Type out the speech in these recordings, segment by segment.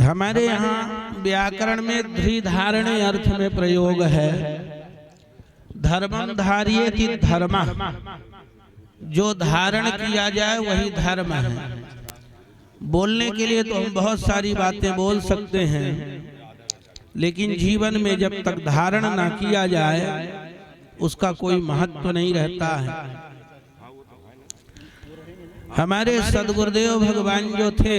हमारे यहाँ व्याकरण में धृधारणे अर्थ में प्रयोग है। धर्मम धार्येति धर्मः, जो धारण किया जाए वही धर्म है। बोलने के लिए तो हम बहुत सारी बातें बोल सकते हैं, लेकिन जीवन में जब तक धारण ना किया जाए उसका कोई महत्व नहीं रहता है। हमारे सदगुरुदेव भगवान जो थे,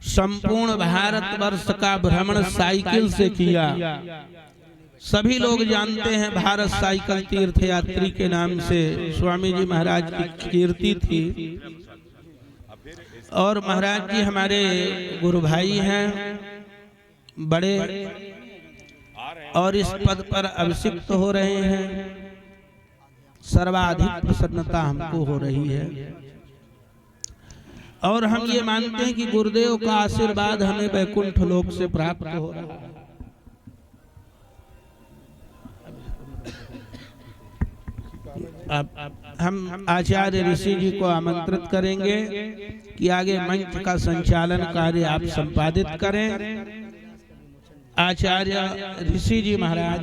संपूर्ण भारतवर्ष का भ्रमण साइकिल से किया। सभी लोग जानते हैं भारत साइकिल तीर्थ यात्री के नाम से स्वामी जी महाराज की कीर्ति थी। और महाराज जी हमारे गुरु भाई हैं बड़े, और इस पद पर अभिषिक्त हो रहे हैं। सर्वाधिक प्रसन्नता हमको हो रही है और हम ये मानते हैं कि गुरुदेव का आशीर्वाद हमें वैकुंठ लोक से प्राप्त हो रहा है। अब हम आचार्य ऋषि जी को आमंत्रित करेंगे कि आगे मंच का संचालन कार्य आप संपादित करें। आचार्य ऋषि जी महाराज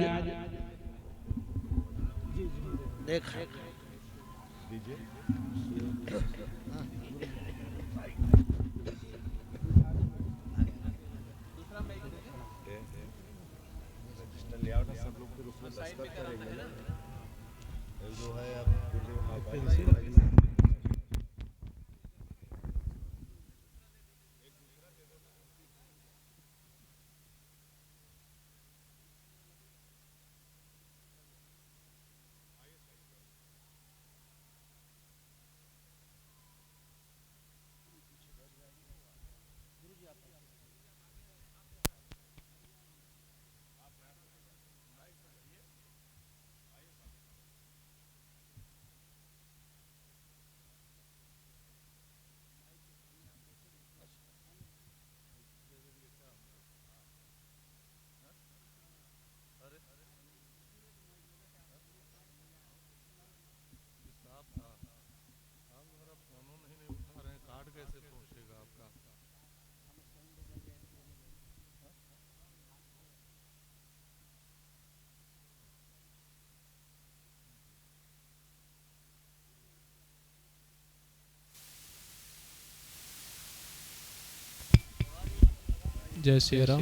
जय श्री राम।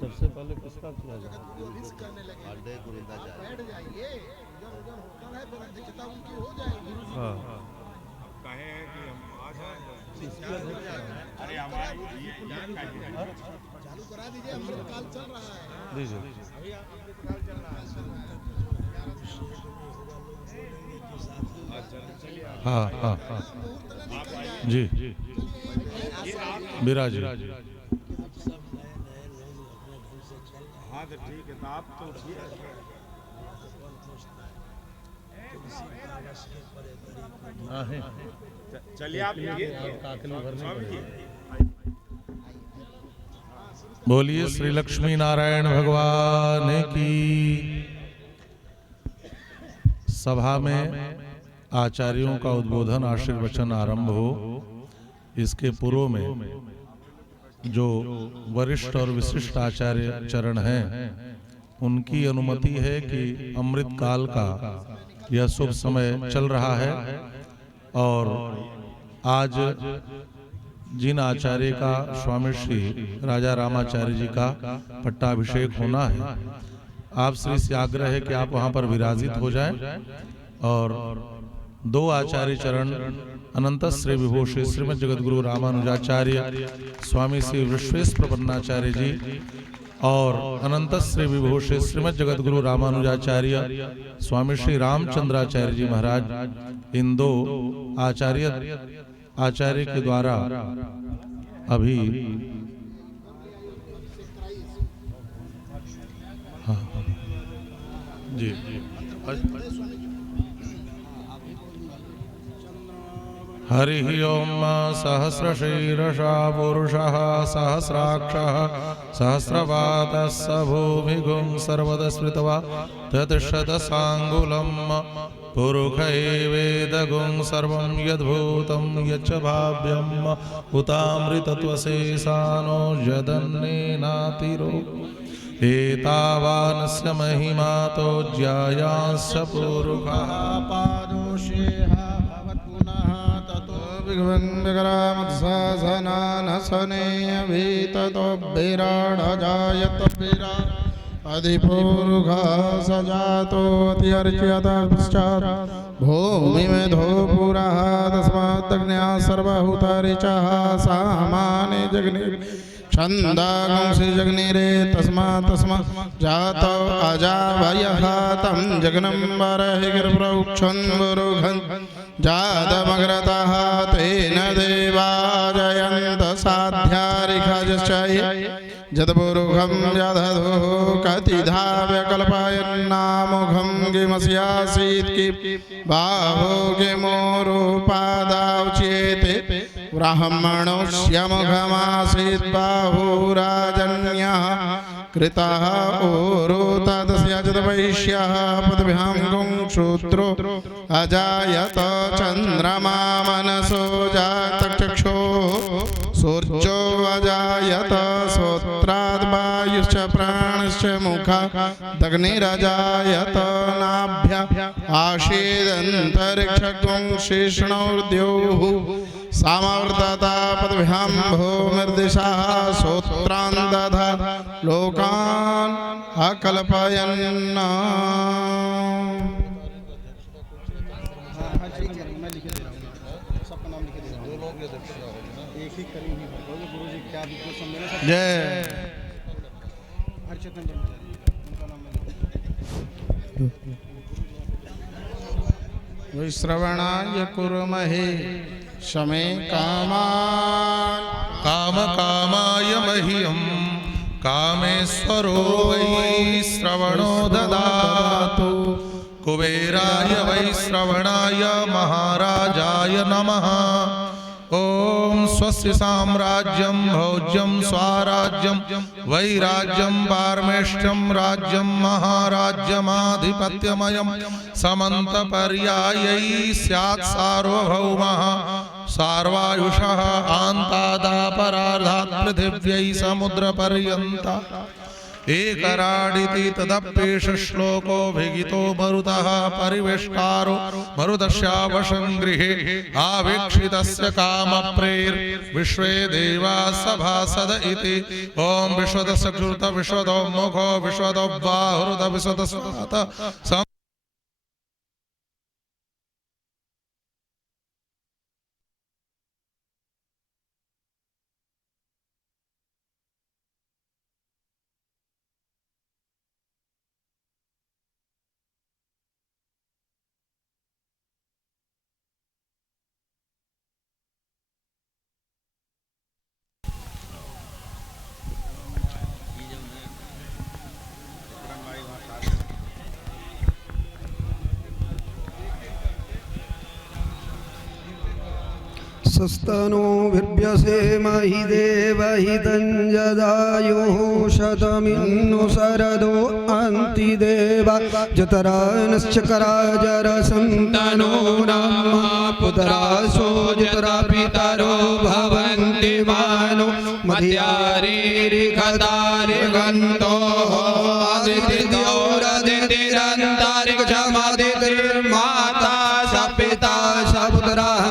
सबसे पहले किसका किया जाए? चालू करा दीजिए, काल चल रहा है। दीजिए। हाँ हाँ हाँ जी विराज। हाँ तो ठीक है, तो आप तो चलिए आप बोलिए श्री लक्ष्मी नारायण भगवान की। सभा में आचार्यों का उद्बोधन आशीर्वचन आरंभ हो, इसके पूर्व में जो वरिष्ठ और विशिष्ट आचार्य चरण हैं, उनकी अनुमति है कि अमृत काल का यह शुभ समय चल रहा है और आज जिन आचार्य का स्वामी श्री राजा रामाचार्य जी का पट्टाभिषेक होना है, आप श्री से आग्रह है कि आप वहां पर विराजित हो जाएं और दो आचार्य चरण अनंत श्री विभूषी श्रीमद जगतगुरु रामानुजाचार्य स्वामी श्री विश्वेश्वर प्रपन्नाचार्य जी और अनंत श्री विभूषी श्रीमद जगतगुरु रामानुजाचार्य स्वामी श्री रामचंद्राचार्य जी महाराज, इन दो आचार्य के द्वारा अभी जी। हरिः ओम सहस्रशीर्षा पुरुषः सहस्राक्षः सहस्रपादः स भूमिगुं सर्वदस्मृत्वा तत्शतसाङ्गुलं पुरुषैवेदगुं सर्वं यद्भूतं यच्च भाव्यम् उतामृतत्वशेषानो यदन्नेनातिरो एतावानस्य महिमातो ज्यायांश्च पुरुषः पादोषेह भवत्पुनः ततो विग्रहमत्सासनानसने अभीततो विराडजायत विराड अधिपूर्वः सजातोऽत्यर्च्यत पश्चात् भूमिमेधो पुरः तस्मादग्न्या सर्वहुतरिचः सामाने जग्नि छन्दागुंसि जग्निरे तस्मात् जातो अजावयः तं जग्नं बर्हिर्प्रोक्षन् बुरुघन् जातमग्रतः तेन देवा जयन्त साध्यारिखजश्चै जतपुरुषं जदधो कतिधा व्यकल्पयन्नामुखं किमस्यासीत् कि बाहो किमोरुपादावचेते ब्राह्मणोऽस्य मुखमासीत् बाहुराजन्यः कृतः ऊरो तदस्य जतवैश्यः पदभ्यां गुंशूत्रो अजायत चन्द्रमा मनसो जातचक्षो सूर्यो अजायत श्रोत्राद् वायुश्च प्राणश्च मुखादग्निरजायत नाभ्या आशीदन्तरिक्षगुं शिष्णोर्द्योः सामवर्तता पदभ्यां भूमिर्दिशः श्रोत्रान् दधा लोकान् अकल्पयन् जय विश्रवणाय कुर्महे शमे कामान् कामकामाय मह्यं कामेश्वरो वै श्रवणो ददातु कुबेराय वै श्रवणाय महाराजाय नमः। ओम स्वस्य साम्राज्यं भोज्यं स्वाराज्यं वैराज्यं पारमेष्ठ्यं राज्यं महाराज्यमाधिपत्यमयं समन्तपर्यायै स्यात् सार्वभौमः सार्वायुषः आन्तादापरार्धात् पृथिव्यै समुद्रपर्यन्ता एकराडिति तदप्येष श्लोको भिगितो मरुतः परिवेष्टारो मरुतस्यावशं गृहे आवीक्षितस्य कामप्रेर विश्वे देवा सभासद इति। ओम विश्वदस्य कृत विश्वदो मुखो विश्वदो बाहुरुत विश्वदस्य सस्तनो विभ्यसेमहि देवहितं जदायुः शतमिन्नु शरदो अन्तिदेवा जतरानश्चकराजरसन्तनो नाम पुत्रासो जतरा पितरो भवन्ति मानो मध्यारिरिखतारिगन्तो आदितिर्माता स पिता स पुत्रः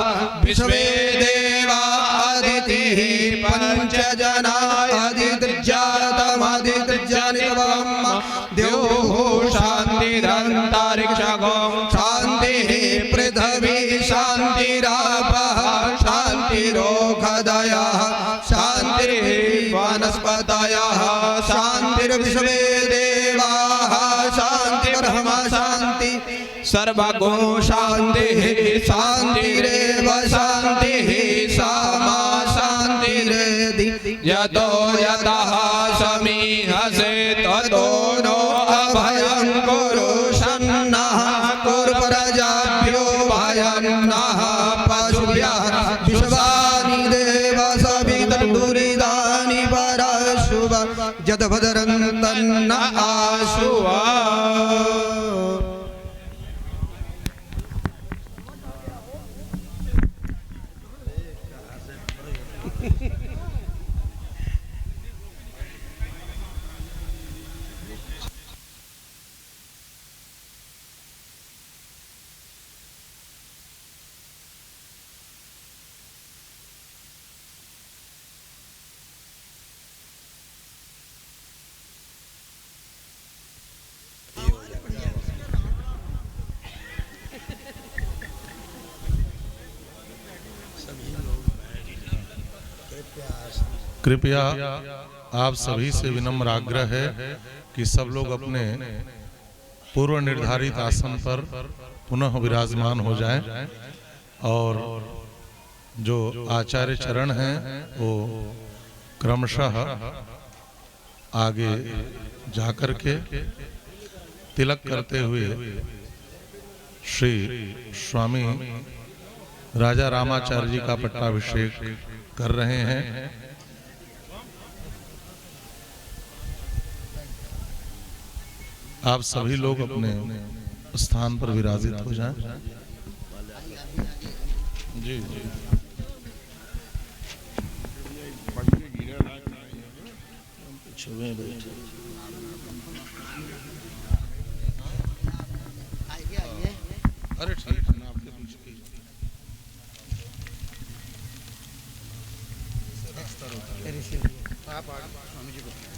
विश्वे देवादितिः पंच जना आदित्यातमदित्यानिवम् द्योः शान्तिरन्तरिक्षगो शान्तिः पृथिवी शान्तिरापः शान्तिरोषधयः शान्तिः वनस्पतयः शान्तिर्विश्वे देवाः शान्तिर्ब्रह्म शान्ति सर्वगो शान्तिः शान्तिरेव शान्तिः सामा शान्तिरेधि यतो यतः समीहसे ततो नो अभयं कुरु शुभ जदभदरन्तन्न आशुवा। कृपया आप सभी से विनम्र आग्रह है कि सब लोग अपने पूर्व निर्धारित आसन पर पुनः विराजमान हो जाएं और जो आचार्य चरण हैं वो क्रमशः आगे जाकर के तिलक करते हुए श्री स्वामी राजा रामाचार्य जी का पट्टाभिषेक कर रहे हैं। आप सभी लोग अपने स्थान पर विराजित हो जाएं। जी जी अरे ठीक है ना, आपके पीछे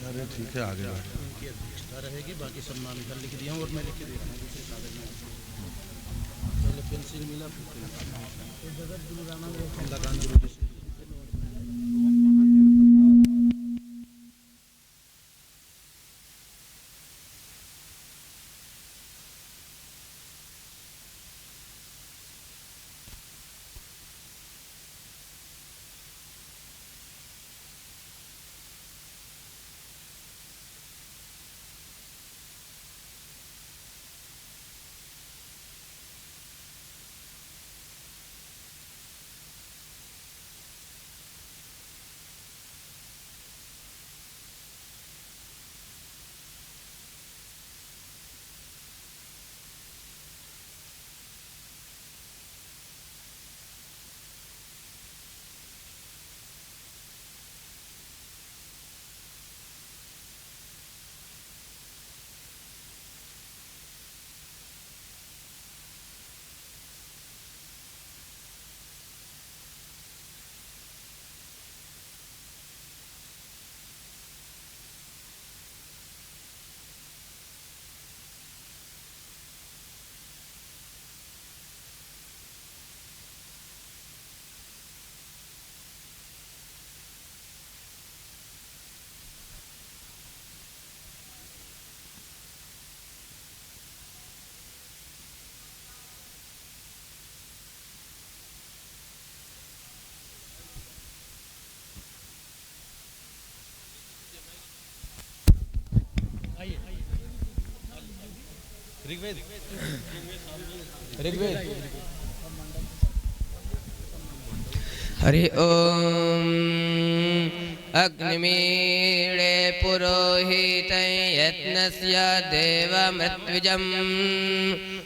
अरे ठीक है, आगे उनकी अध्यक्षता रहेगी, बाकी सब नाम इधर लिख दिया और मैं लिख के दे रहा हूँ दूसरे कागज में। पहले पेंसिल मिला फिर जगत गुरु रामानंद गुरु जी से। ऋग्वेद हरि ओम अग्निमीळे पुरोहितं यज्ञस्य देवमृत्युजं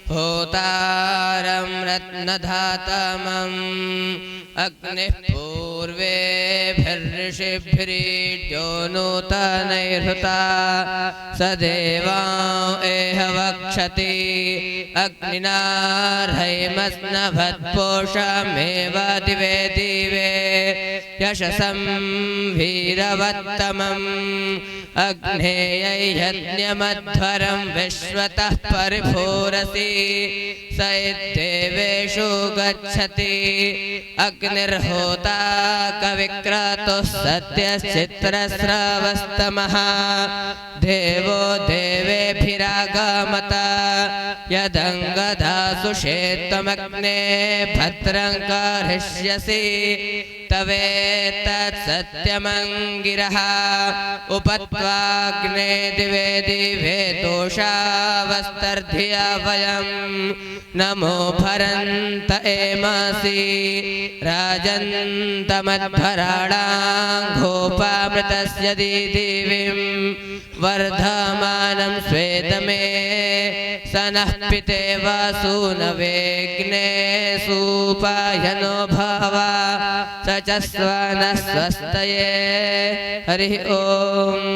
होतारं रत्नधातमं अग्निः पूर्वेभिर्षिभिरीड्यो नूतनैर्हृता स देवाँ एह वक्षति अग्निनार्हैमस्नभत्पोषमेव दिवे दिवे यशसं वीरवत्तमम् अग्नेयै यज्ञमध्वरं विश्वतः परिभूरसि स इत्येवेषु गच्छति अग्निर्होता कविक्रतुः सत्यश्चित्रस्रवस्तमः देवो देवेभिरागमत यदङ्गदासु शेत्वमग्ने भद्रं कर्हिष्यसि तवेतत्सत्यमङ्गिरः उपत्वाग्ने दिवे दिवे दोषावस्तर्धिया वयं नमो भरन्त एमसि राजन्तमध्वराणां दीदिवीं वर्धमानं स्वेदमे सनः पितेव सूनवेग्ने सुपायनो भवा स च स्वनः स्वस्तये हरिः ओम्।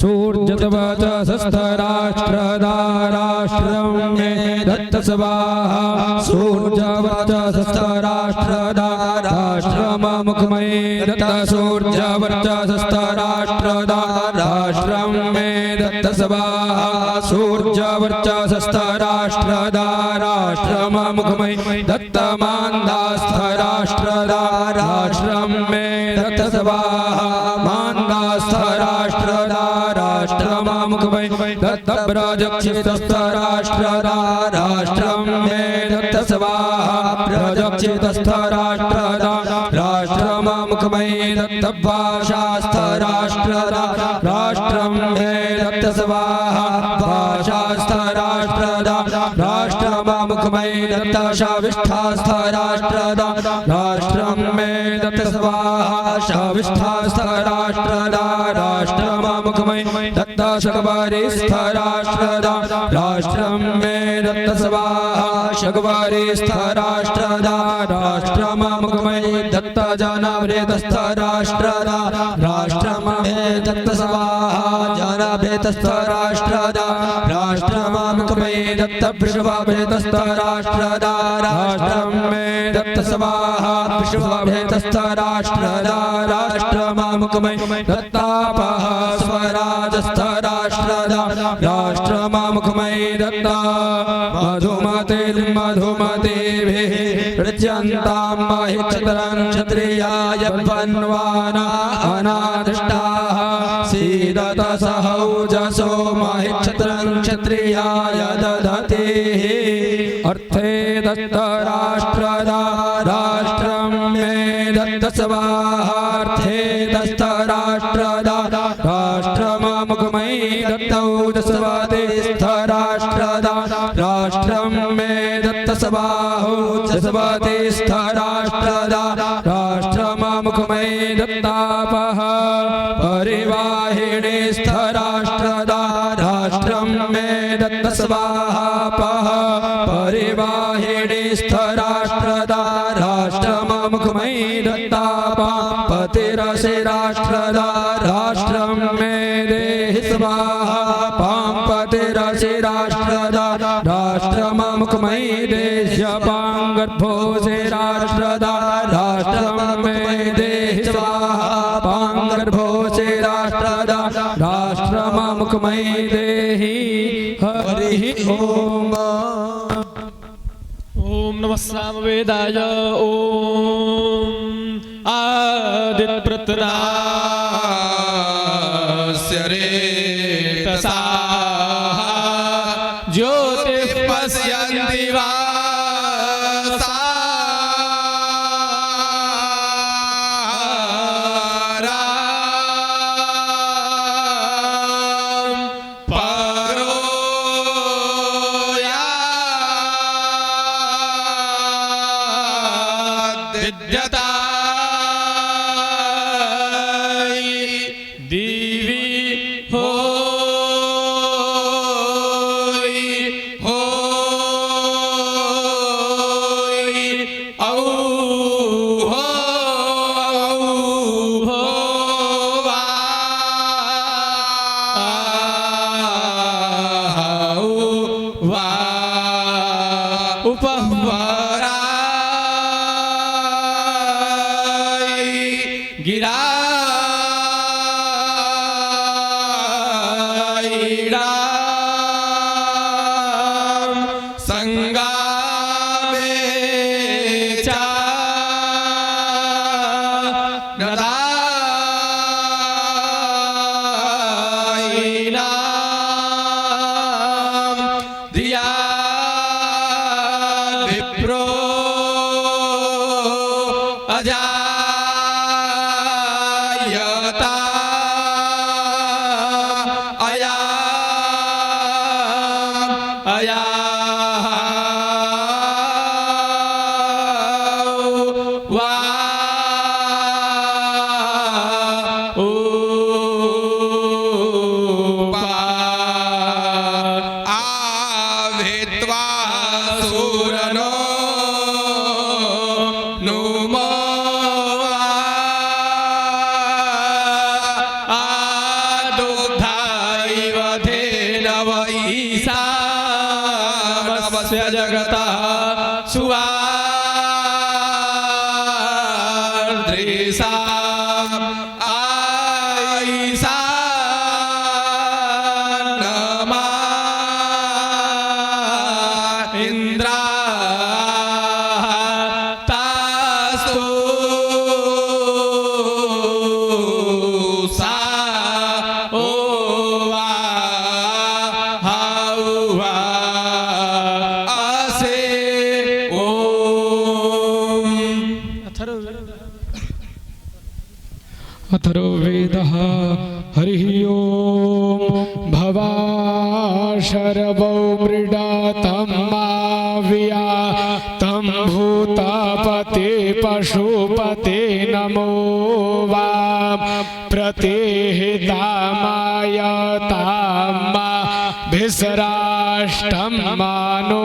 सूर्यतवच सस्तराष्ट्रदाराष्ट्रं मे दत्त स्वाहा सूर्यवच सस्तराष्ट्रदाराष्ट्रममुखमये दत्त सूर्यवच सस्तराष्ट्रदाराष्ट्रं मे दत्त स्वाहा सूर्यवच सस्तराष्ट्रदाराष्ट्रममुखमये दत्त मान्दास्थराष्ट्रदाराष्ट्रं मे दत्त स्वाहा मान्दास्थराष्ट्रदाराष्ट्रममुखमये दत्त ब्रजक्षितस्थराष्ट्रदाराष्ट्रं मे दत्त स्वाहा ब्रजक्षितस्थराष्ट्रदाराष्ट्रममुखमये दत्त भाषास्थराष्ट्रदाराष्ट्रं मे दत्त स्वाहा भाषास्थराष्ट्रदाराष्ट्रममुखमये दत्त शाविष्ठास्थराष्ट्रदाराष्ट्रं मे दत्त स्वाहा शाविष्ठास्थराष्ट्रदाराष्ट्रममुखमये दत्त शगवारिस्थराष्ट्रदाराष्ट्रं मे दत्त स्वाहा शगवारिस्थराष्ट्रदाराष्ट्रममुखमये दत्त जानवरेतस्थराष्ट्रदाराष्ट्रं मे दत्त स्वाहा जानभेतस्थराष्ट्रदाराष्ट्रममुखमये दत्त वृषभाभेतस्थराष्ट्रदाराष्ट्रं मे दत्त स्वाहा वृषभाभेतस्थराष्ट्रदाराष्ट्रममुखमये दत्तापः स्वराजस्थराष्ट्रदाराष्ट्रममुखमये दत्त मधुमतिर्मधुमतिभिः पृच्छन्तां महिक्षत्रं क्षत्रियाय पन्वाना अनादिष्टाः सीदत सहौजसो महिक्षत्रं क्षत्रियाय ददति अर्थे दत्तराष्ट्रदाराष्ट्रं मे दत्त स्वाहार्थे दत्तराष्ट्रदाराष्ट्रममुखमये दत्तौजस्वतिस्थराष्ट्रदाराष्ट्रं मे दत्त स्वाहोजस्वतिस्थराष्ट्रदाराष्ट्रममुखमये दत्तापः परिवाहिणी स्थराष्ट्रदाराष्ट्रं मे दत्त स्वाहापः परिवाहिणी स्थराष्ट्रदाराष्ट्रममुखमये दत्तापा पतिरशिराष्ट्रदाराष्ट्रं मे देहि स्वाहा पांपतिरशिराष्ट्रदाराष्ट्रममुखमये देश्यपाङ्गर्भोशिराष्ट्रदाराष्ट्रं मे देहि स्वाहा पाङ्गर्भोशिराष्ट्रदाराष्ट्रममुखमये देहि हरिः ओम्। ओम नमः सामवेदाय ओम आदित्यप्रतरास्य रेतसा ज्योतिः पश्यन्ति वासा दीवी होई होई औ हो वा वा उपवरा गिरा सा आईसा नमा इंद्रा तास्तु सा ओवा हाउवा आसे ओम। अथर्ववेदः हरिः ओम् भवा शरवो मृडातं माविया तं भूतापते पशुपते नमो वां प्रतिहितामायतामा भिसराष्टं मानोहासिष्टं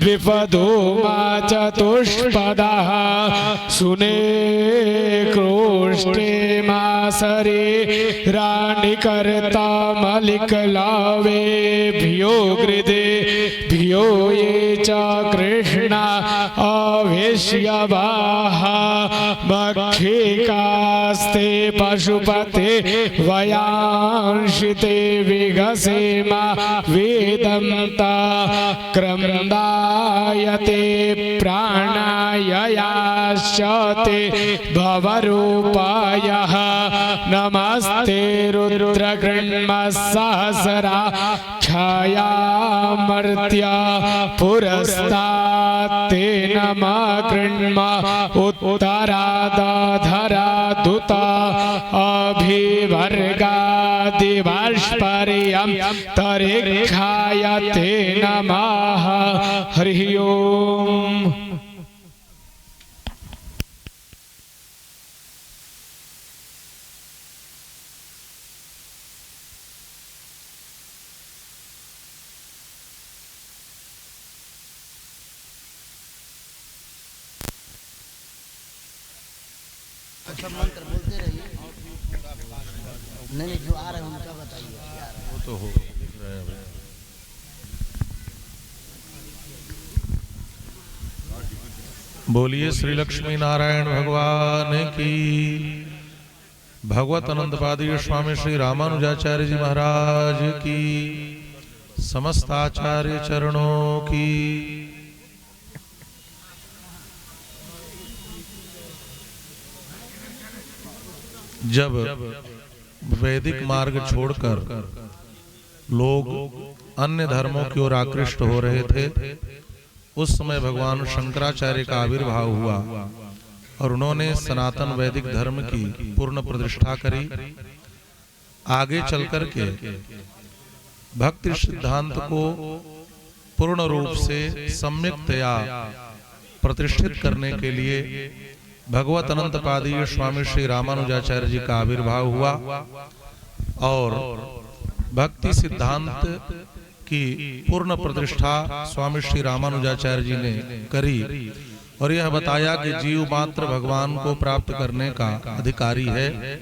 द्विपदो मा चतुष्पदः सुने क्रोष्टे मासरे राणिकर्ता मलिकलावे भ्यो गृदे भ्यो ये च कृष्णा अविष्यवाः मक्षिकास्ते पशुपते वयांशिते विगसेमा वेदन्ता क्रमदायते प्राणाययाश्चते भवरूपायः नमस्ते रुद्रगृण्मसहस्राक्षायामर्त्या पुरस्तात्ते नमः कृण्मा उत्तरादधरादुता अभिवर्गादिवाष्पर्यं तरिक्षायते नमः हरिः ओम्। सब मंत्र बोलते रहिए। नहीं जो आ रहे हैं उनका बताइए। वो तो हो बोलिए श्री लक्ष्मी नारायण भगवान की। भगवत अनंतपादीय स्वामी श्री रामानुजाचार्य जी महाराज की, समस्त आचार्य चरणों की। जब वैदिक मार्ग छोड़कर लोग अन्य धर्मों की ओर आकृष्ट हो रहे थे, उस समय भगवान शंकराचार्य का आविर्भाव हुआ और उन्होंने सनातन वैदिक धर्म की पूर्ण प्रतिष्ठा करी। आगे चलकर के भक्ति सिद्धांत को पूर्ण रूप से सम्यक्तया प्रतिष्ठित करने के लिए भगवत अनंतपादीय स्वामी श्री रामानुजाचार्य जी का आविर्भाव हुआ और भक्ति सिद्धांत की पूर्ण प्रतिष्ठा स्वामी श्री रामानुजाचार्य जी ने करी और यह बताया कि जीव मात्र भगवान को प्राप्त करने का अधिकारी है।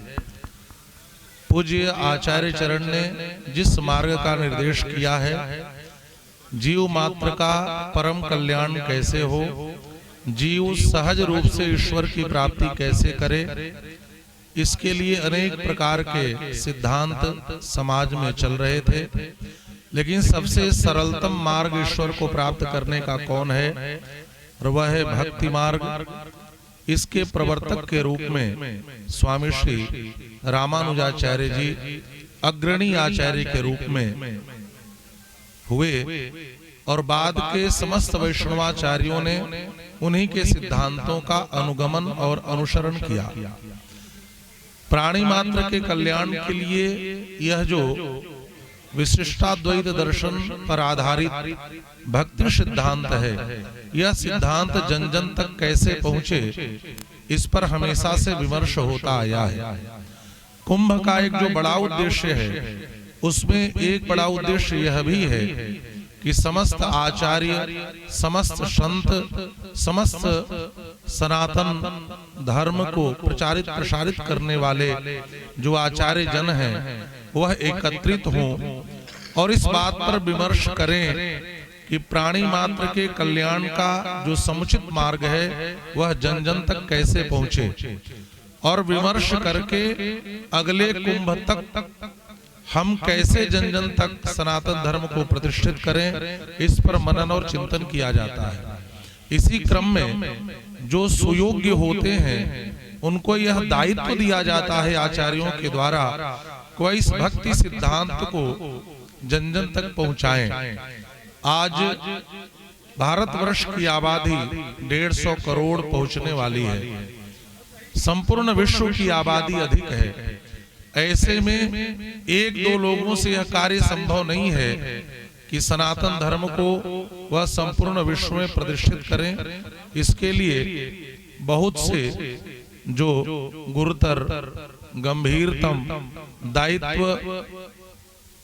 पूज्य आचार्य चरण ने जिस मार्ग का निर्देश किया है, जीव मात्र का परम कल्याण कैसे हो, जीव सहज रूप से ईश्वर की प्राप्ति कैसे करे, इसके लिए अनेक प्रकार के सिद्धांत समाज में चल रहे थे। लेकिन सबसे सरलतम मार्ग ईश्वर को प्राप्त करने का कौन है, और वह है भक्ति मार्ग। इसके प्रवर्तक के रूप में स्वामी श्री रामानुजाचार्य जी अग्रणी आचार्य के रूप में हुए और बाद के समस्त वैष्णवाचार्यों ने उन्हीं के सिद्धांतों का अनुगमन और अनुसरण किया। प्राणी मात्र के कल्याण के लिए यह जो विशिष्टाद्वैत दर्शन पर आधारित भक्ति सिद्धांत है, यह सिद्धांत जन जन तक कैसे पहुंचे, इस पर हमेशा से विमर्श होता आया है। कुंभ का एक जो बड़ा उद्देश्य है, उसमें एक बड़ा उद्देश्य यह भी है कि समस्त आचार्य, समस्त संत, समस्त सनातन धर्म को प्रचारित प्रसारित करने वाले जो आचार्य जन हैं, वह एकत्रित हों और इस बात पर विमर्श करें कि प्राणी मात्र के कल्याण का जो समुचित मार्ग है वह जन जन तक कैसे पहुंचे, और विमर्श करके अगले कुंभ तक हम कैसे जन जन तक सनातन धर्म को प्रतिष्ठित करें, इस पर मनन और चिंतन किया जाता है। इसी क्रम में जो सुयोग्य होते हैं उनको यह दायित्व दिया जाता है आचार्यों के द्वारा कोई इस भक्ति सिद्धांत को जन जन तक पहुंचाएं। आज भारतवर्ष की आबादी 150 करोड़ पहुंचने वाली है, संपूर्ण विश्व की आबादी अधिक है। ऐसे में एक दो लोगों से यह कार्य संभव नहीं है कि सनातन धर्म को वह संपूर्ण विश्व में प्रतिष्ठित करें। इसके लिए बहुत से जो गुरुतर गंभीरतम दायित्व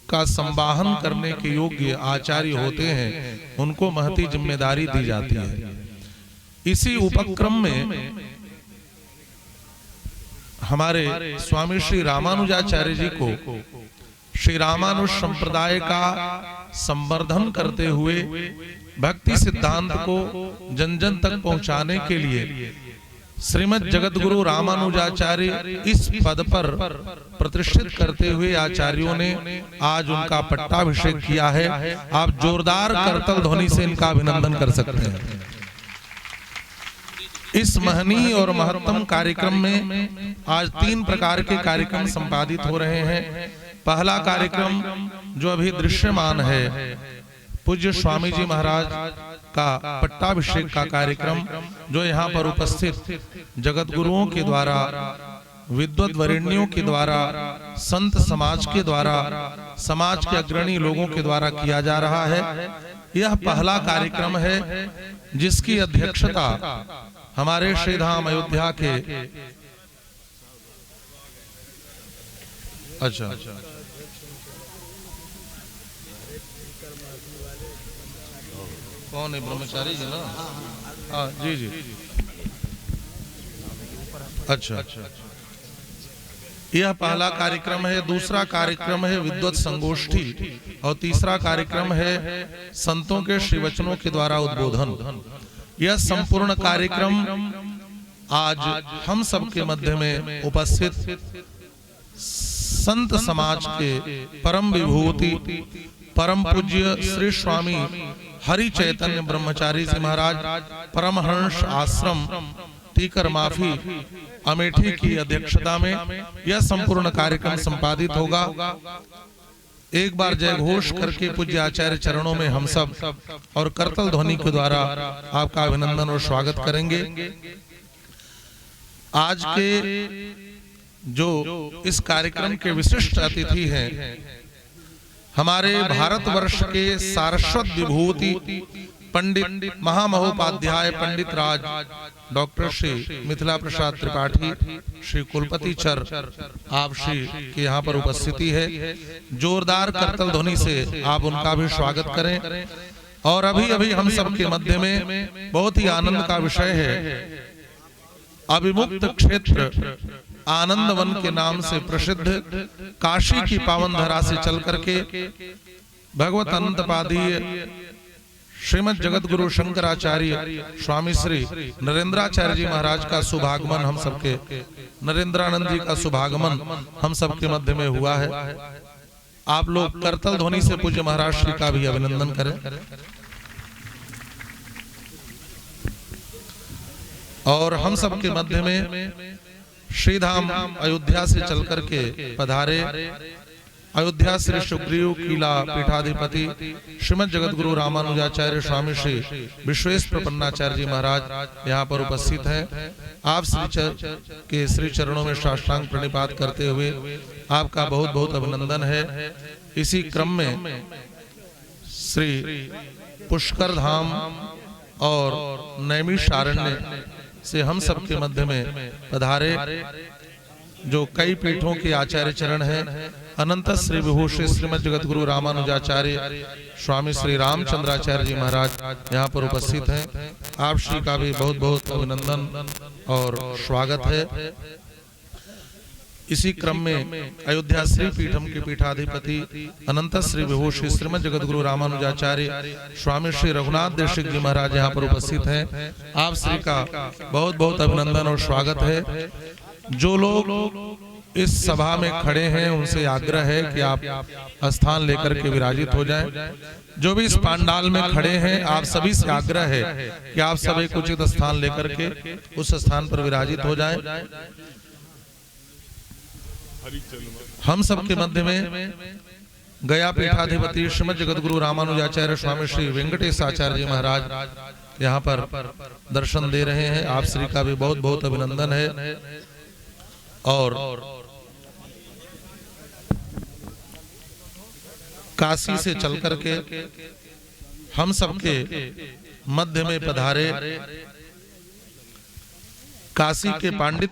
का संवाहन करने के योग्य आचार्य होते हैं, उनको महती जिम्मेदारी दी जाती है। इसी उपक्रम में हमारे स्वामी श्री रामानुजाचार्य जी को श्री रामानुज संप्रदाय का संवर्धन करते हुए भक्ति सिद्धांत को जन जन तक पहुंचाने के लिए श्रीमद् जगतगुरु रामानुजाचार्य इस पद पर प्रतिष्ठित करते हुए आचार्यों ने आज उनका पट्टाभिषेक किया है। आप जोरदार करतल ध्वनि से इनका अभिनंदन कर सकते हैं। इस महनीय और महत्तम कार्यक्रम में आज 3 प्रकार के कार्यक्रम संपादित हो रहे हैं। पहला कार्यक्रम जो अभी दृश्यमान है, पूज्य स्वामी जी महाराज का पट्टाभिषेक का कार्यक्रम, जो यहाँ पर उपस्थित जगत गुरुओं के द्वारा, विद्वत वरेण्यों के द्वारा, संत समाज के द्वारा, समाज के अग्रणी लोगों के द्वारा किया जा रहा है। यह पहला कार्यक्रम है जिसकी अध्यक्षता हमारे श्रीधाम अयोध्या के अच्छा कौन है, ब्रह्मचारी जी ना? हाँ जी जी, अच्छा। यह पहला कार्यक्रम है। दूसरा कार्यक्रम है विद्वत संगोष्ठी, और तीसरा कार्यक्रम है संतों के श्री वचनों के द्वारा उद्बोधन। यह संपूर्ण कार्यक्रम आज हम सबके मध्य में उपस्थित संत समाज के परम विभूति परम पूज्य श्री स्वामी हरि चैतन्य ब्रह्मचारी जी महाराज परमहंस आश्रम टीकर माफी अमेठी की अध्यक्षता में यह संपूर्ण कार्यक्रम संपादित होगा। एक बार जय घोष करके पूज्य आचार्य चरणों में हम सब और करतल ध्वनि के द्वारा आपका अभिनंदन और स्वागत करेंगे। आज के जो इस कार्यक्रम के विशिष्ट अतिथि हैं, हमारे भारतवर्ष के सारस्वत विभूति पंडित महामहोपाध्याय पंडित राज डॉक्टर श्री मिथिला प्रसाद त्रिपाठी श्री कुलपति चर, आप श्री के यहाँ पर उपस्थिति है। जोरदार करतल ध्वनि से आप उनका भी स्वागत करें। और अभी अभी हम सबके मध्य में बहुत ही आनंद का विषय है, अभिमुक्त क्षेत्र आनंद वन के नाम से प्रसिद्ध काशी की पावन धरा से चल करके भगवत अनंतपादीय श्रीमद जगत गुरु शंकराचार्य स्वामी श्री नरेंद्राचार्य जी महाराज का शुभागमन, हम सबके नरेंद्रानंद जी का शुभागमन हम सबके मध्य में हुआ है। आप लोग करतल ध्वनि से पूज्य महाराज श्री का भी अभिनंदन करें। और हम सबके मध्य में श्रीधाम अयोध्या से चल करके पधारे अयोध्या श्री सुग्रीव किला पीठाधिपति श्रीमद जगत गुरु रामानुजाचार्य स्वामी श्री विश्वेश प्रपन्नाचार्य जी महाराज यहाँ पर उपस्थित हैं। आप के श्री चरणों में साष्टांग प्रणिपात करते हुए आपका बहुत बहुत अभिनंदन है। इसी क्रम में श्री पुष्कर धाम और नैमिषारण्य से हम सबके मध्य में पधारे जो कई पीठों के आचार्य चरण हैं, अनंत श्री विभूषित श्रीमद जगत गुरु रामानुजाचार्य स्वामी श्री रामचंद्राचार्य जी महाराज यहाँ पर उपस्थित हैं। आप श्री का भी बहुत बहुत अभिनंदन और स्वागत है। इसी क्रम में अयोध्या श्री पीठम के पीठाधिपति अनंत श्री विभूषी श्रीमद जगत गुरु रामानुजाचार्य स्वामी श्री रघुनाथ देशिक जी महाराज यहाँ पर उपस्थित हैं। आप श्री का बहुत बहुत अभिनंदन और स्वागत है। जो लोग इस सभा में खड़े हैं उनसे आग्रह है कि आप स्थान लेकर के विराजित हो जाएं। जो भी इस पांडाल में खड़े हैं आप सभी से आग्रह है कि आप सब एक उचित स्थान लेकर के उस स्थान पर विराजित हो जाएं। हम सबके मध्य में गया पीठाधिपति श्रीमद जगत गुरु रामानुजाचार्य स्वामी श्री वेंकटेश आचार्य जी महाराज यहाँ पर दर्शन दे रहे हैं। आप श्री का भी बहुत बहुत अभिनंदन है। और काशी से चल करके हम सबके मध्य में पधारे काशी के पंडित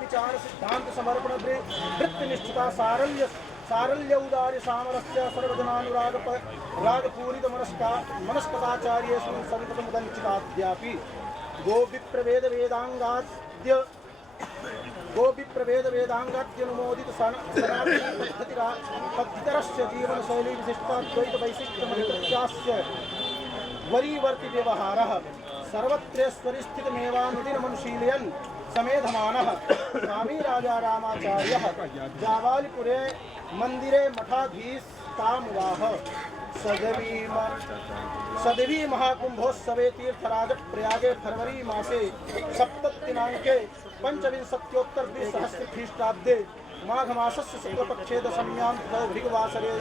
विचार सिद्धांत समर्पण वृत्ति निष्ठता सारल्य उदार्य सामरस्य सर्वजनानुराग राग पूरित मनस्कताचार्य संकट मुदंचिताद्यापि गोविप्रवेद वेदांगाद्यनुमोदित सनातनी पद्धतिरस्य जीवन शैली विशिष्टाद्वैत वैशिष्ट्यमधिकृत्यास्य वरीवर्ति व्यवहारः सर्वत्रेश्वरि स्थितमेवानुदिनमनुशीलयन् समेधमानः स्वामी राजा रामाचार्यः जावालिपुरे मंदिरे मठाधीशतामुवाह सदवी महाकुंभोत्सवे तीर्थराज प्रयागे फरवरी मासे सप्तदिनांके पंचविंशत्योत्तर द्विसहस्र ख्रीष्टाब्दे माघ मासस्य शुक्लपक्षे दशम्यां भृगवासरे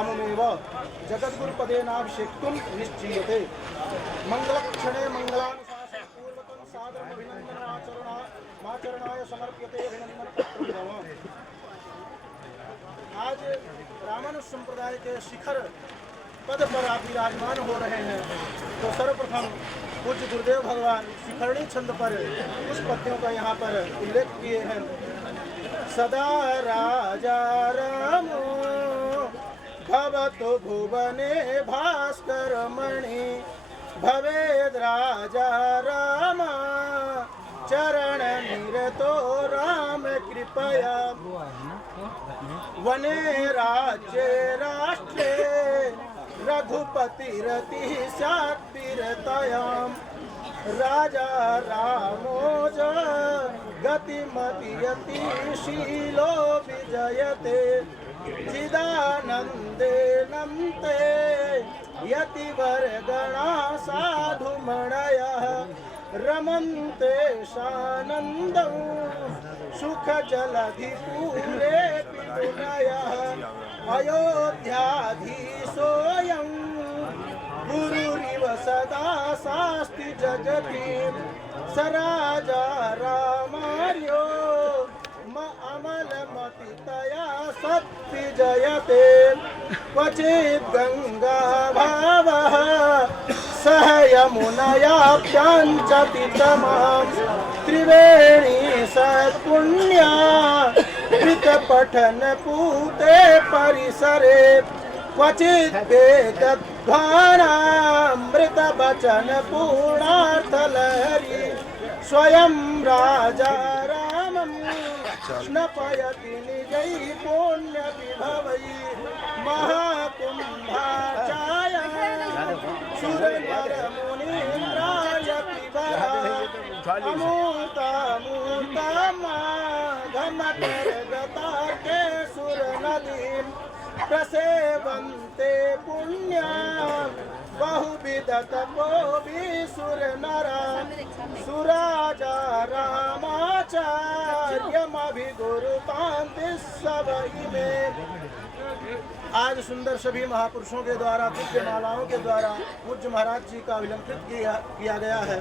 अमुमेव जगद्गुरुपदेनाभिषेक्तुं निश्चीयते। मंगलक्षणे मंगलानुशासनपूर्वकं सादरमभिनन्दनाचरणाय समर्प्यते अभिनन्दनपत्रम्। आज रामानुज संप्रदाय के शिखर पद पर आप विराजमान हो रहे हैं, तो सर्वप्रथम पूज्य गुरुदेव भगवान शिखरणी छंद पर कुछ पद्यों का यहाँ पर उल्लेख किए हैं। सदा राजा रामो भवतु भुवने भास्कर मणि भवेद राजा रामा चरण निरतो राम कृपया वने राज्ये राष्ट्रे रघुपति रति स्यात्पिरतयां राजा रामोज गतिमति यतिशीलो विजयते चिदानन्देनन्ते यतिवर्गणा साधुमणयः रमन्ते सानन्दं सुखजलधिपूरे पितुनयः अयोध्याधीशोऽयं गुरुरिव सदा शास्ति जगति स राजा रामार्यो अमलमतितया सत्विजयते क्वचित् गंगा भावः सह यमुनयाप्याञ्चति तमां त्रिवेणी सत्पुण्या कृतपठन पूते परिसरे क्वचित् वेदध्वानामृत वचन पूर्णार्थलहरी स्वयं राजा रामं स्नपयति निजै पुण्य विभवै महाकुंभाचार्य सुरनर मुनीन्द्राय पिबरा अमूर्तामूर्तमाघमकरगता के सुर नदीं प्रसेवन्ते पुण्या बहुविध तपोभि सुर नरा सुराजा रामाचार्यमभिगुरुतान्ति सवै में। आज सुंदर सभी महापुरुषों के द्वारा दिव्य मालाओं के द्वारा पूज्य महाराज जी का अभिलंकृत किया गया है,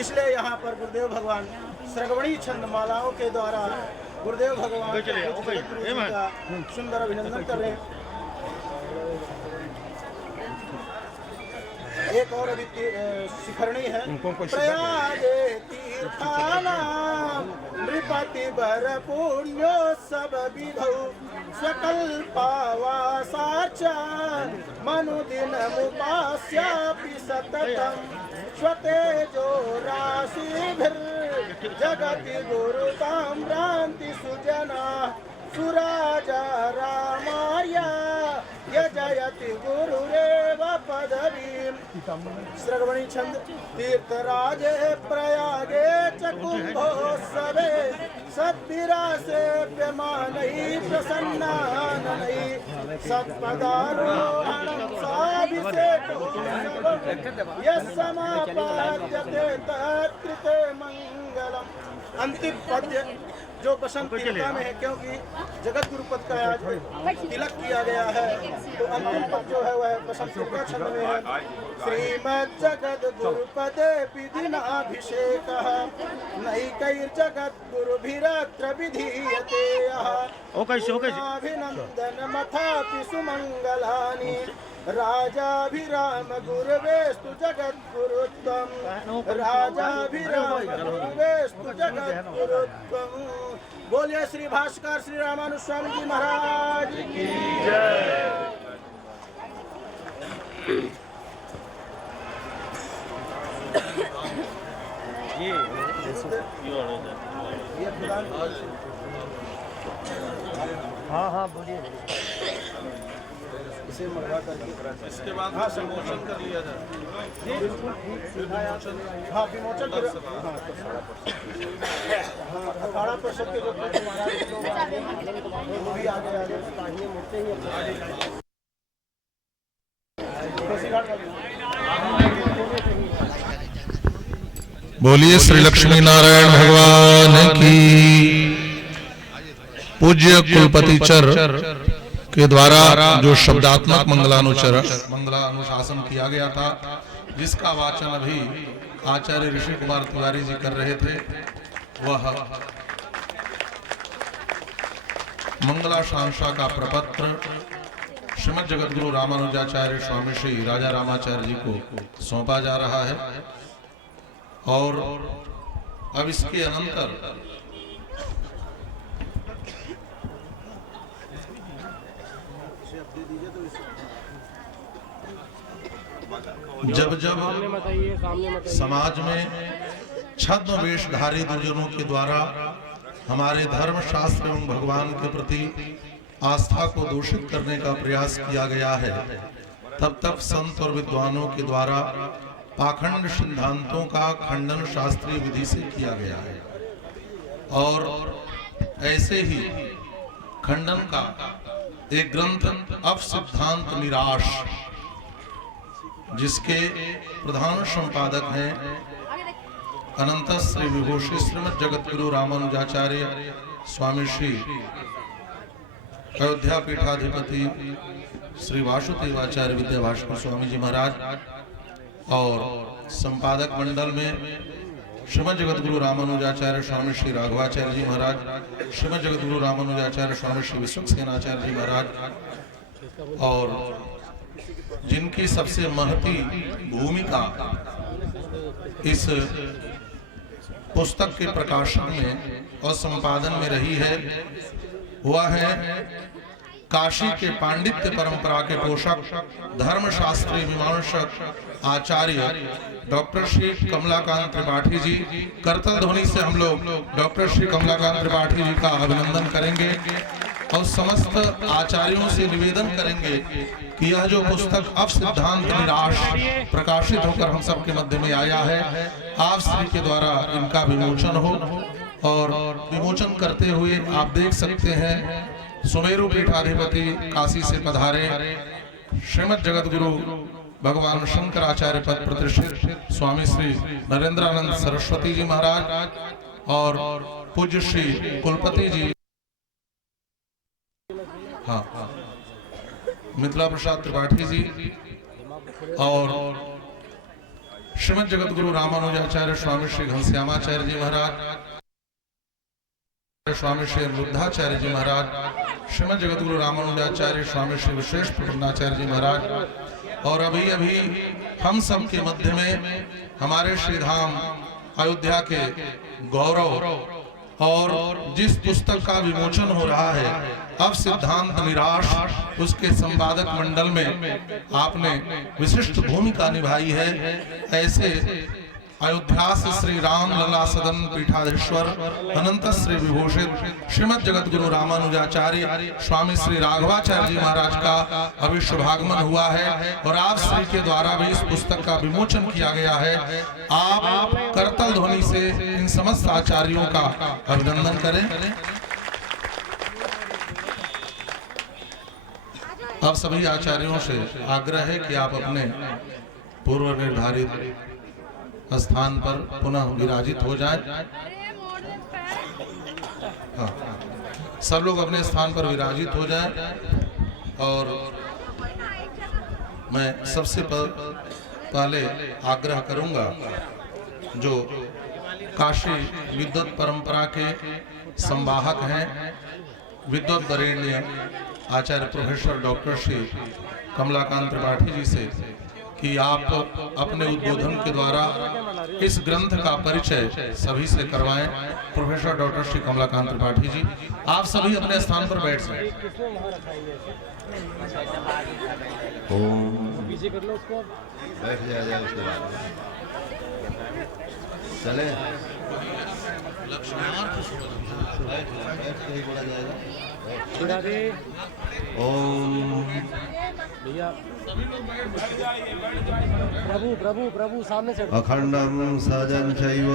इसलिए यहाँ पर गुरुदेव भगवान श्रगवणी छंद मालाओं के द्वारा गुरुदेव भगवान का सुंदर अभिनंदन कर रहे हैं। एक और अभी शिखरणी है। प्रयागे तीर्थानां नृपति वर पुण्योत्सव विधौ स्वकल्पावासार्च मनुदिनमुपास्यापि सततं स्वतेजो राशिभिर्जगति गुरुतां भ्रान्ति सुजना सुराजा रामार्य यजयति गुरुरेव पदवीं। श्रवणी छंद। तीर्थराजे प्रयागे च कुंभोत्सवे सद्विरासेव्यमानैः प्रसन्नाननैः सत्पदारोहणं साभिषेको यः समापाद्यते तत्कृते मंगलम्। अंतिम पद्य जो बसंत तिलका में है, क्योंकि जगत गुरु पद का आज तिलक किया गया है, तो अंतिम पद जो है वह बसंत का छंद में है। श्रीमद जगत गुरुपदे विधिनाभिषेक नैकैर्जगत गुरुभिरत्र विधीयते अभिनंदन मथापि सुमंगलानि राजाभिराम गुरुवेस्तु जगद्गुरुत्वं राजाभिराम गुरुवेस्तु जगद्गुरुत्वं। बोलिए श्री भास्कर श्री रामानुज स्वामी जी महाराज की जय। हाँ बोलिए। इसे मरवा कर इसके बाद हाँ विमोचन कर लिया जाए। हाँ विमोचन कर अखाड़ा परिषद के जो वो भी आगे मुड़ते ही बोलिए श्री लक्ष्मी नारायण भगवान की। पूज्य कुलपति चर के द्वारा जो शब्दात्मक मंगलानुशासन किया गया था, जिसका वाचन अभी आचार्य ऋषि कुमार तिवारी जी कर रहे थे, वह मंगलाशांसा का प्रपत्र श्रीमद जगतगुरु रामानुजाचार्य स्वामी श्री राजा रामाचार्य जी को सौंपा जा रहा है। और अब इसके अनंतर जब जब समाज में छद्म वेशधारी दुर्जनों के द्वारा हमारे धर्म शास्त्र एवं भगवान के प्रति आस्था को दूषित करने का प्रयास किया गया है, तब तब संत और विद्वानों के द्वारा पाखंड सिद्धांतों का खंडन शास्त्रीय विधि से किया गया है। और ऐसे ही खंडन का एक ग्रंथ अपसिद्धांत निराश, जिसके प्रधान संपादक हैं अनंत श्री विभूषी श्रीमद जगतगुरु रामानुजाचार्य स्वामी श्री अयोध्या पीठाधिपति श्री वासुदेवाचार्य विद्याभास्कर स्वामी जी महाराज, और संपादक मंडल में श्रीमद जगतगुरु रामानुजाचार्य स्वामी श्री राघवाचार्य जी महाराज, श्रीमद जगतगुरु रामानुजाचार्य स्वामी श्री विश्वक्सेनाचार्य जी महाराज, और जिनकी सबसे महती भूमिका इस पुस्तक के प्रकाशन में और संपादन में रही है, वह है काशी के पांडित्य परंपरा के पोषक धर्मशास्त्री मीमांसक आचार्य डॉक्टर श्री कमलाकांत त्रिपाठी जी। करतल ध्वनि से हम लोग डॉक्टर श्री कमलाकांत त्रिपाठी जी का अभिनंदन करेंगे और समस्त आचार्यों से निवेदन करेंगे कि यह जो पुस्तक अपसिद्धांत निराश प्रकाशित होकर हम सबके मध्य में आया है, आप श्री के द्वारा इनका विमोचन हो। और विमोचन करते हुए आप देख सकते हैं सुमेरु पीठाधिपति काशी से पधारे श्रीमद जगतगुरु भगवान शंकराचार्य पद प्रतिष्ठित स्वामी श्री नरेंद्रानंद सरस्वती जी महाराज और पूज्य श्री कुलपति जी, हाँ मिथिला प्रसाद त्रिपाठी जी, और श्रीमद जगतगुरु रामानुजाचार्य स्वामी श्री घनश्यामाचार्य जी महाराज, स्वामी श्री रुद्धाचार्य जी महाराज, श्रीमद जगतगुरु रामानुजाचार्य स्वामी श्री विशेष प्रपन्नाचार्य जी महाराज, और अभी अभी हम सब के मध्य में हमारे श्री धाम अयोध्या के गौरव और जिस पुस्तक का विमोचन हो रहा है अब सिद्धांत निराश, उसके संपादक मंडल में आपने विशिष्ट भूमिका निभाई है। ऐसे अयोध्या से श्री राम लला सदन पीठाधीश्वर अनंत श्री विभूषित श्रीमद जगतगुरु रामानुजाचार्य स्वामी श्री राघवाचार्य जी महाराज का अभी शुभागमन हुआ है और आप श्री के द्वारा भी इस पुस्तक का विमोचन किया गया है। आप करतल ध्वनि से इन समस्त आचार्यों का अभिनंदन करें। अब सभी आचार्यों से आग्रह है कि आप अपने पूर्व निर्धारित स्थान पर पुनः विराजित हो जाएं। सब लोग अपने स्थान पर विराजित हो जाएं और मैं सबसे पहले आग्रह करूंगा, जो काशी विद्वत परंपरा के संवाहक हैं, विद्वत वरेण्य आचार्य प्रोफेसर डॉक्टर श्री कमलाकांत त्रिपाठी जी से, कि आप अपने उद्बोधन के द्वारा इस ग्रंथ का परिचय सभी से करवाएं। प्रोफेसर डॉक्टर श्री कमलाकांत त्रिपाठी जी, आप सभी अपने स्थान पर बैठ जाएं। बैठ जाए उसके बाद चले ओम प्रभु सामने से अखंडम सजन चैव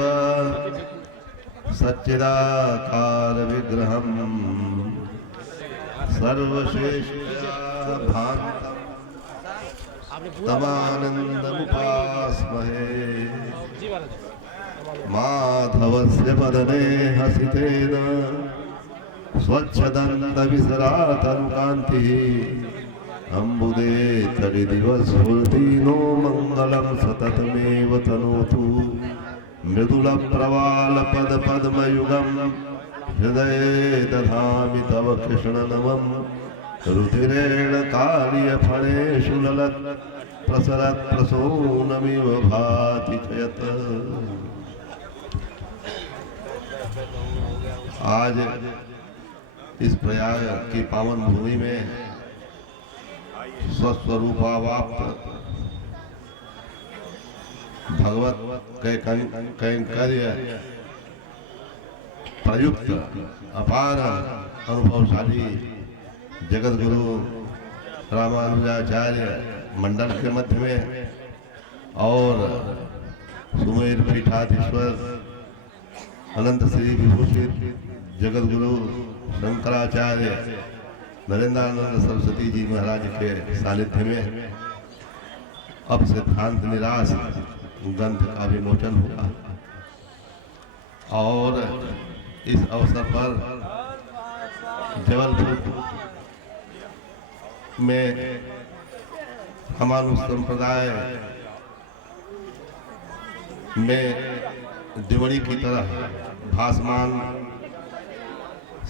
सच्चिदाकार विग्रहम सर्वश्रेष्ठ भान्तम तमानन्दमुपास्महे माधवस्य वदने हसितेन स्वच्छदन्तविसरातनुकान्तिः अम्बुदे तडिदिवस्फूर्तिनो मङ्गलं सततमेव तनोतु मृदुलप्रवालपदपद्मयुगं हृदये दधामि तव कृष्णनवं रुधिरेण कार्यफलेषु ललत् प्रसरत् प्रसूनमिव भाति च यत्। आज इस प्रयाग की पावन भूमि में स्वस्वरूपावाप्त भगवत कैंकर्य प्रयुक्त अपार अनुभवशाली जगत गुरु रामानुजाचार्य मंडल के मध्य में और सुमेर पीठाधीश्वर अनंत श्री विभूषित जगत गुरु शंकराचार्य नरेंद्रानंद सरस्वती जी महाराज के सानिध्य में अब सिद्धांत निराश ग्रंथ का विमोचन हुआ। और इस अवसर पर जबलपुर में हमारे संप्रदाय में दिवड़ी की तरह भासमान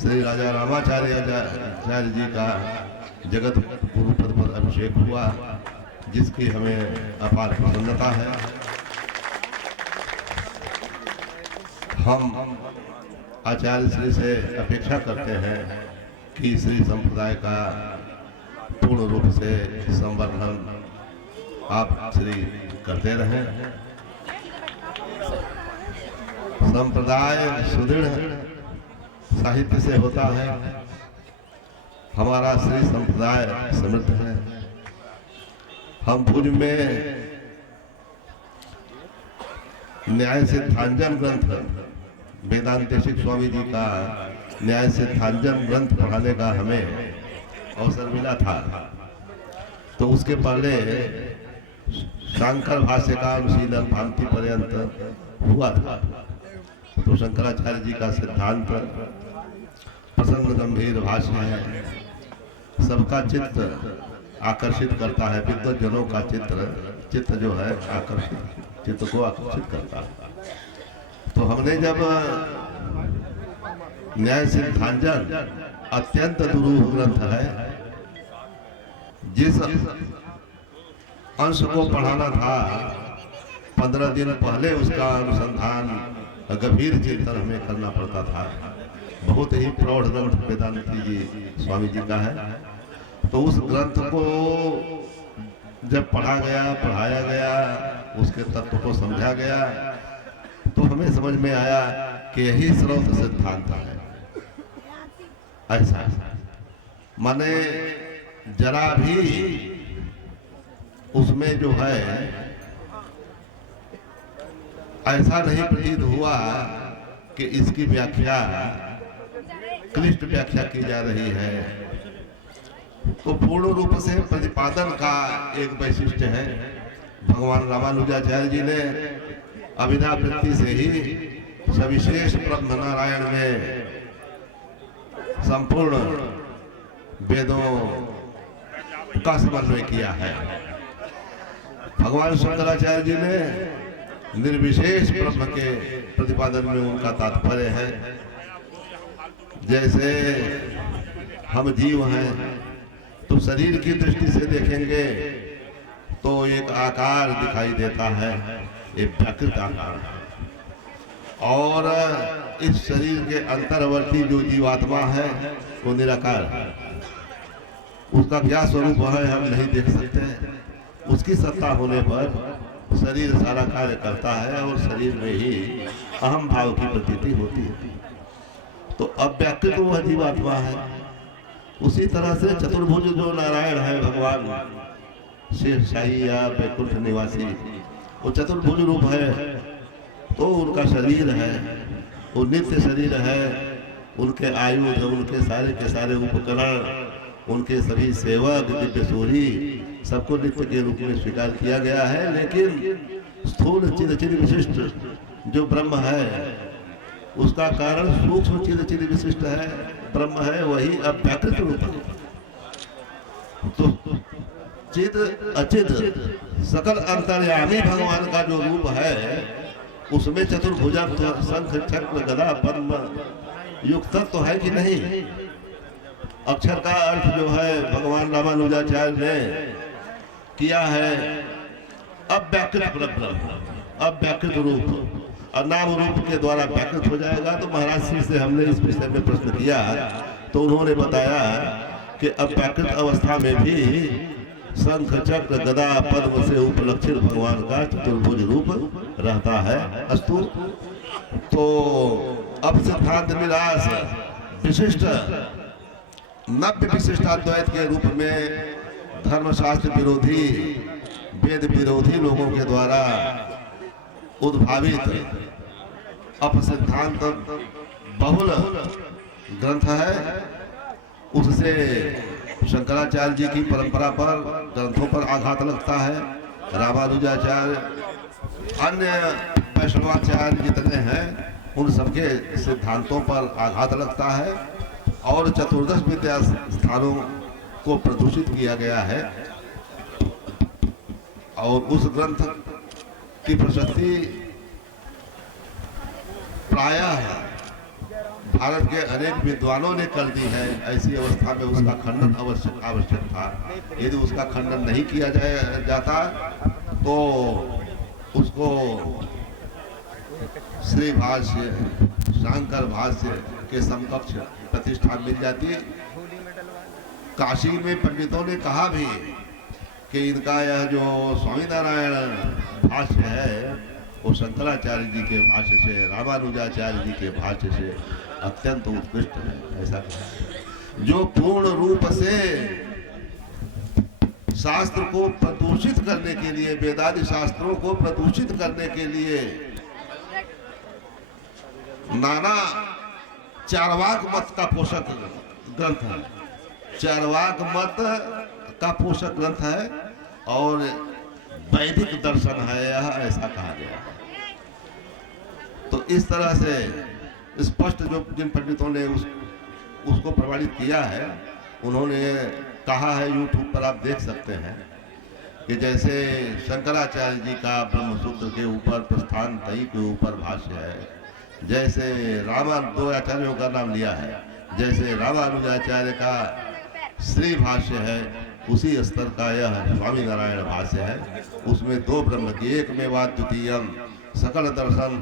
श्री राजा रामाचार्य जी का जगत गुरु पद पर अभिषेक हुआ, जिसकी हमें अपार प्रसन्नता है। हम आचार्य श्री से अपेक्षा करते हैं कि श्री संप्रदाय का पूर्ण रूप से संवर्धन आप श्री करते रहें। संप्रदाय सुदृढ़ साहित्य से होता है। हमारा श्री संप्रदाय समृद्ध है। हम भुज में न्याय सिद्धांजन ग्रंथ वेदांतेशिक स्वामी जी का न्याय सिद्धांजन ग्रंथ पढ़ाने का हमें अवसर मिला था। तो उसके पहले शंकर भाष्य का अनुशीलन भांति पर्यंत हुआ था। तो शंकराचार्य जी का सिद्धांत प्रसन्न गंभीर भाष्य है, सबका चित्त आकर्षित करता है। विद्वत जनों का चित्त जो है आकर्षित, चित्त को आकर्षित करता है। तो हमने जब न्याय सिद्धांजन अत्यंत दुरूह ग्रंथ है, जिस अंश को पढ़ाना था 15 दिन पहले उसका अनुसंधान गंभीर चिंतन हमें करना पड़ता था। बहुत ही प्रौढ़ ग्रंथ वेदांती जी स्वामी जी का है। तो उस ग्रंथ को जब पढ़ा गया, पढ़ाया गया, उसके तत्व को समझा गया, तो हमें समझ में आया कि यही स्रोत सिद्धांत है। ऐसा माने जरा भी उसमें जो है ऐसा नहीं प्रतीत हुआ कि इसकी व्याख्या क्लिष्ट व्याख्या की जा रही है। तो पूर्ण रूप से प्रतिपादन का एक वैशिष्ट्य है। भगवान रामानुजाचार्य जी ने अभिधा वृत्ति से ही सविशेष ब्रह्म नारायण में संपूर्ण वेदों का समन्वय किया है। भगवान शंकराचार्य जी ने निर्विशेष ब्रह्म के प्रतिपादन में उनका तात्पर्य है। जैसे हम जीव हैं तो शरीर की दृष्टि से देखेंगे तो एक आकार दिखाई देता है, एक प्राकृत आकार, और इस शरीर के अंतर्वर्ती जो जीवात्मा है वो निराकार है। उसका क्या स्वरूप है हम नहीं देख सकते। उसकी सत्ता होने पर शरीर सारा कार्य करता है और शरीर में ही अहम भाव की प्रतीति होती है। तो अव्याकृत वह जीवात्मा है। उसी तरह से चतुर्भुज जो नारायण है भगवान शेष शाही या वैकुंठ निवासी, वो चतुर्भुज रूप है। तो उनका शरीर है, वो नित्य शरीर है। उनके आयुध, उनके सारे के सारे उपकरण, उनके सभी सेवक, दिव्य सूरी, सबको नित्य के रूप में स्वीकार किया गया है। लेकिन स्थूल चिद विशिष्ट जो ब्रह्म है उसका कारण सूक्ष्म चिद विशिष्ट है, ब्रह्म है, वही अव्याकृत रूप है। तो चिद अचिद सकल अंतर्यामी भगवान का जो रूप है उसमें चतुर्भुजा शंख चक्र गदा पद्म युक्त तो है कि नहीं। अक्षर का अर्थ जो है भगवान रामानुजाचार्य ने किया है अव्याकृत ब्रह्म, अव्याकृत रूप, और नाम रूप के द्वारा व्याकृत हो जाएगा। तो महाराज श्री से हमने इस विषय में प्रश्न किया तो उन्होंने बताया कि अव्याकृत अवस्था में भी शंख चक्र गदा पद्म से उपलक्षित भगवान का चतुर्भुज रूप रहता है। अस्तु। तो अब सिद्धांत निराश विशिष्ट नव्य विशिष्टाद्वैत के रूप में धर्मशास्त्र विरोधी, वेद विरोधी लोगों के द्वारा उद्भावित अपसिद्धांत बहुल ग्रंथ है। उससे शंकराचार्य जी की परंपरा पर, ग्रंथों पर आघात लगता है। रामानुजाचार्य, अन्य वैष्णवाचार्य जितने हैं उन सबके सिद्धांतों पर आघात लगता है और चतुर्दश विद्या स्थानों को प्रदूषित किया गया है। और उस ग्रंथ की प्रशस्ति प्रायः भारत के अनेक विद्वानों ने कर दी है। ऐसी अवस्था में उसका खंडन आवश्यक था। यदि उसका खंडन नहीं किया जाता तो उसको श्री भाष्य, शांकर भाष्य के समकक्ष प्रतिष्ठा मिल जाती। काशी में पंडितों ने कहा भी कि इनका यह जो स्वामी नारायण भाष्य है वो शंकराचार्य जी के भाष्य से, रामानुजाचार्य जी के भाष्य से अत्यंत उत्कृष्ट है। ऐसा कहा जो पूर्ण रूप से शास्त्र को प्रदूषित करने के लिए, वेदादि शास्त्रों को प्रदूषित करने के लिए नाना चार्वाक मत का पोषक ग्रंथ है। चार्वाक मत का पोषक ग्रंथ है और वैदिक दर्शन है यह, ऐसा कहा गया। तो इस तरह से स्पष्ट जो जिन पंडितों ने उसको प्रमाणित किया है उन्होंने कहा है, यूट्यूब पर आप देख सकते हैं कि जैसे शंकराचार्य जी का ब्रह्मसूत्र के ऊपर प्रस्थान त्रयी के ऊपर भाष्य है, जैसे दो आचार्यों का नाम लिया है, जैसे रामानुजाचार्य का श्री भाष्य है, उसी स्तर का यह स्वामी नारायण भाष्य है। उसमें दो ब्रह्म की एक में वा द्वितीयम, सकल दर्शन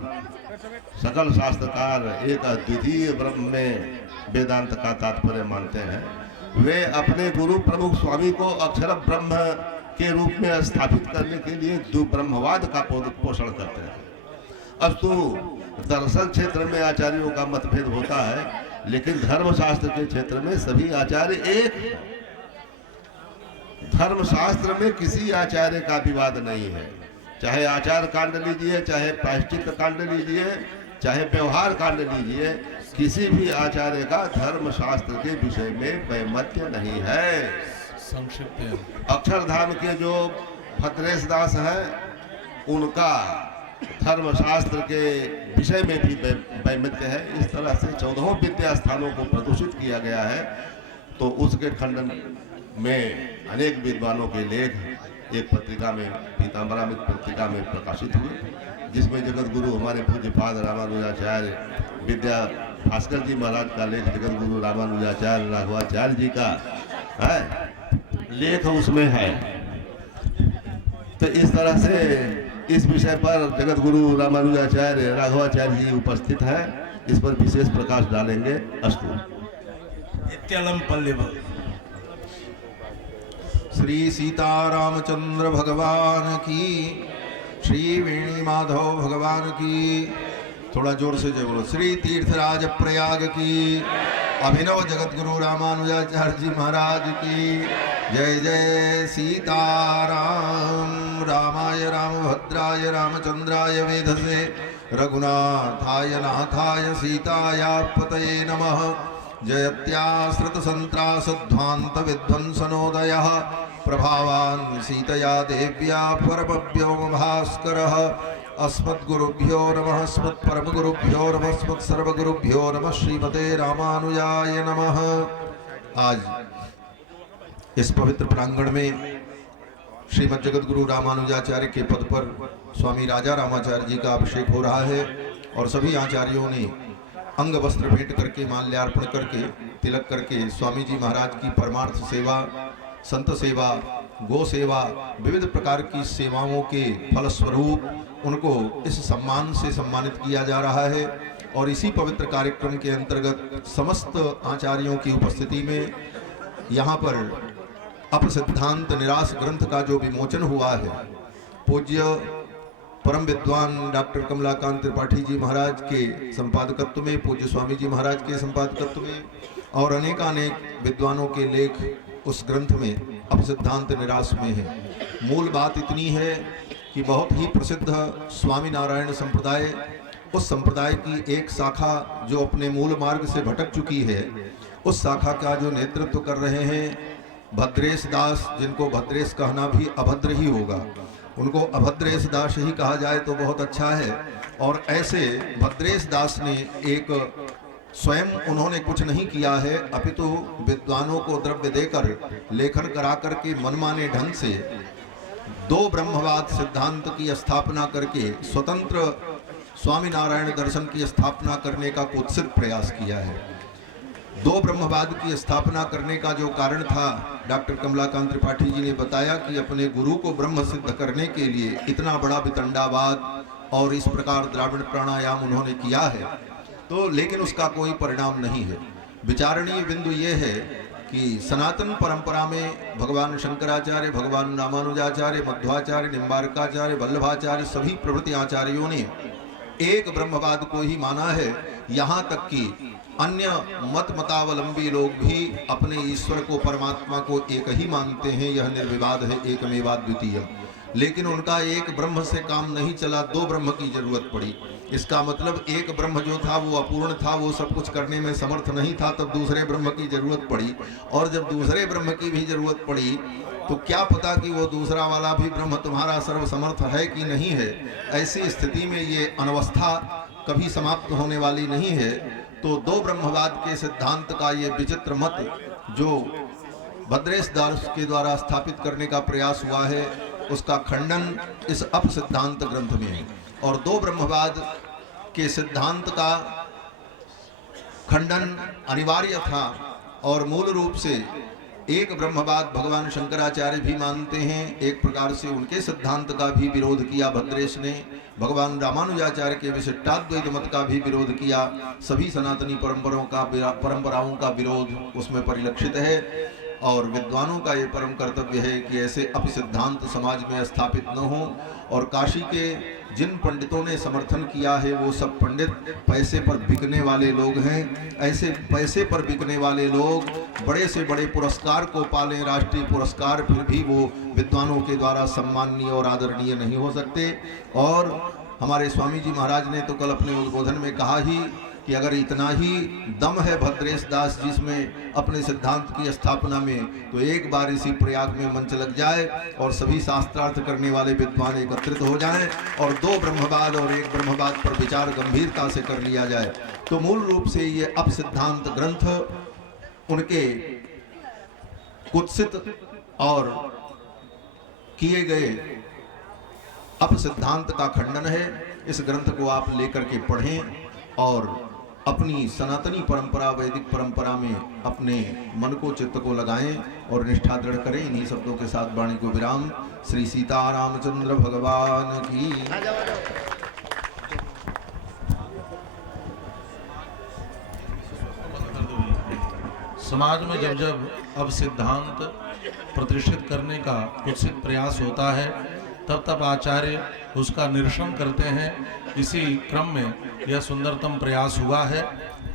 सकल शास्त्रकार एक अद्वितीय ब्रह्म में वेदांत का तात्पर्य मानते हैं। वे अपने गुरु प्रमुख स्वामी को अक्षर ब्रह्म के रूप में स्थापित करने के लिए द्विब्रह्मवाद का पोषण करते हैं। अस्तु दर्शन क्षेत्र में आचार्यों का मतभेद होता है, लेकिन धर्मशास्त्र के क्षेत्र में सभी आचार्य एक। धर्मशास्त्र में किसी आचार्य का विवाद नहीं है। चाहे आचार कांड लीजिए, चाहे प्रायश्चित कांड लीजिए, चाहे व्यवहार कांड लीजिए, किसी भी आचार्य का धर्मशास्त्र के विषय में वैमत्य नहीं है। संक्षिप्त अक्षरधाम के जो भद्रेश दास हैं उनका धर्मशास्त्र के विषय में भी वैमत्य है। इस तरह से 14 विद्या स्थानों को प्रदूषित किया गया है। तो उसके खंडन में अनेक विद्वानों के लेख एक पत्रिका में पीताम्बरामित पत्रिका में प्रकाशित हुए, जिसमें जगत गुरु हमारे पूज्यपाद रामानुजाचार्य विद्या भास्कर जी महाराज का लेख, जगत गुरु रामानुजाचार्य राघवाचार्य जी का है लेख उसमें है। तो इस तरह से इस विषय पर जगत गुरु रामानुजाचार्य राघवाचार्य जी उपस्थित है, इस पर विशेष प्रकाश डालेंगे। अस्तु। नित्यलम पल्लव। श्री सीतारामचंद्र भगवान की, श्री वेणी माधव भगवान की, थोड़ा जोर से जय बोलो। श्री तीर्थराज प्रयाग की, अभिनव जगत गुरु रामानुजाचार्य जी महाराज की जय। जय सीताराम। रामाय रामभद्राय रामचंद्राय वेधसे रघुनाथाय नाथाय सीताया पतये नमः। जयत्याश्रित संत्रासध्वांत विध्वंसनोदयः प्रभावान् सीतया देव्या परमव्योम भास्करः। अस्मद्गुरुभ्यो नमः, अस्मत्परमगुरुभ्यो नमः, अस्मत्सर्वगुरुभ्यो नमः। श्रीमते रामानुजाय नमः। आज इस पवित्र प्रांगण में श्रीमद् जगत गुरु रामानुजाचार्य के पद पर स्वामी राजा रामाचार्य जी का अभिषेक हो रहा है और सभी आचार्यों ने अंग वस्त्र भेंट करके, माल्यार्पण करके, तिलक करके स्वामी जी महाराज की परमार्थ सेवा, संत सेवा, गो सेवा, विविध प्रकार की सेवाओं के फलस्वरूप उनको इस सम्मान से सम्मानित किया जा रहा है। और इसी पवित्र कार्यक्रम के अंतर्गत समस्त आचार्यों की उपस्थिति में यहाँ पर अपसिद्धांत निराश ग्रंथ का जो विमोचन हुआ है, पूज्य परम विद्वान डॉक्टर कमलाकांत त्रिपाठी जी महाराज के संपादकत्व में, पूज्य स्वामी जी महाराज के संपादकत्व में और अनेकानेक विद्वानों के लेख उस ग्रंथ में अपसिद्धांत निराश में है। मूल बात इतनी है कि बहुत ही प्रसिद्ध स्वामीनारायण संप्रदाय, उस संप्रदाय की एक शाखा जो अपने मूल मार्ग से भटक चुकी है, उस शाखा का जो नेतृत्व कर रहे हैं भद्रेश दास, जिनको भद्रेश कहना भी अभद्र ही होगा, उनको अभद्रेश दास ही कहा जाए तो बहुत अच्छा है। और ऐसे भद्रेश दास ने एक स्वयं उन्होंने कुछ नहीं किया है, अपितु विद्वानों को द्रव्य देकर लेखन करा करके मनमाने ढंग से दो ब्रह्मवाद सिद्धांत की स्थापना करके स्वतंत्र स्वामीनारायण दर्शन की स्थापना करने का कुत्सित प्रयास किया है। दो ब्रह्मवाद की स्थापना करने का जो कारण था, डॉक्टर कमलाकांत त्रिपाठी जी ने बताया कि अपने गुरु को ब्रह्म सिद्ध करने के लिए इतना बड़ा वितंडावाद और इस प्रकार द्राविड़ प्राणायाम उन्होंने किया है, तो लेकिन उसका कोई परिणाम नहीं है। विचारणीय बिंदु ये है कि सनातन परंपरा में भगवान शंकराचार्य, भगवान रामानुजाचार्य, मध्वाचार्य, निम्बार्काचार्य, वल्लभाचार्य सभी प्रभृति आचार्यों ने एक ब्रह्मवाद को ही माना है। यहाँ तक कि अन्य मत मतावलंबी लोग भी अपने ईश्वर को, परमात्मा को एक ही मानते हैं, यह निर्विवाद है, एकमेवाद्वितीय। लेकिन उनका एक ब्रह्म से काम नहीं चला, दो ब्रह्म की जरूरत पड़ी। इसका मतलब एक ब्रह्म जो था वो अपूर्ण था, वो सब कुछ करने में समर्थ नहीं था, तब दूसरे ब्रह्म की जरूरत पड़ी। और जब दूसरे ब्रह्म की भी जरूरत पड़ी तो क्या पता कि वो दूसरा वाला भी ब्रह्म तुम्हारा सर्वसमर्थ है कि नहीं है। ऐसी स्थिति में ये अनवस्था कभी समाप्त होने वाली नहीं है। तो दो ब्रह्मवाद के सिद्धांत का ये विचित्र मत जो भद्रेश दास के द्वारा स्थापित करने का प्रयास हुआ है, उसका खंडन इस अपसिद्धांत ग्रंथ में है। और दो ब्रह्मवाद के सिद्धांत का खंडन अनिवार्य था और मूल रूप से एक ब्रह्मवाद भगवान शंकराचार्य भी मानते हैं, एक प्रकार से उनके सिद्धांत का भी विरोध किया भद्रेश ने। भगवान रामानुजाचार्य के विशिष्टाद्वैत मत का भी विरोध किया। सभी सनातनी परंपराओं का विरोध उसमें परिलक्षित है। और विद्वानों का ये परम कर्तव्य है कि ऐसे अपसिद्धांत समाज में स्थापित न हो। और काशी के जिन पंडितों ने समर्थन किया है वो सब पंडित पैसे पर बिकने वाले लोग हैं। ऐसे पैसे पर बिकने वाले लोग बड़े से बड़े पुरस्कार को पालें, राष्ट्रीय पुरस्कार, फिर भी वो विद्वानों के द्वारा सम्माननीय और आदरणीय नहीं हो सकते। और हमारे स्वामी जी महाराज ने तो कल अपने उद्बोधन में कहा ही कि अगर इतना ही दम है भद्रेश दास जिसमें अपने सिद्धांत की स्थापना में, तो एक बार इसी प्रयाग में मंच लग जाए और सभी शास्त्रार्थ करने वाले विद्वान एकत्रित हो जाएं और दो ब्रह्मवाद और एक ब्रह्मवाद पर विचार गंभीरता से कर लिया जाए। तो मूल रूप से ये अपसिद्धांत ग्रंथ उनके कुत्सित और किए गए अप सिद्धांत का खंडन है। इस ग्रंथ को आप लेकर के पढ़ें और अपनी सनातनी परंपरा, वैदिक परंपरा में अपने मन को, चित्त को लगाएं और निष्ठा दृढ़ करें। इन्हीं शब्दों के साथ वाणी को विराम। श्री सीता रामचंद्र भगवान की। समाज में जब जब अब सिद्धांत प्रतिष्ठित करने का कुत्सित प्रयास होता है, तब तब आचार्य उसका निरसन करते हैं। इसी क्रम में यह सुंदरतम प्रयास हुआ है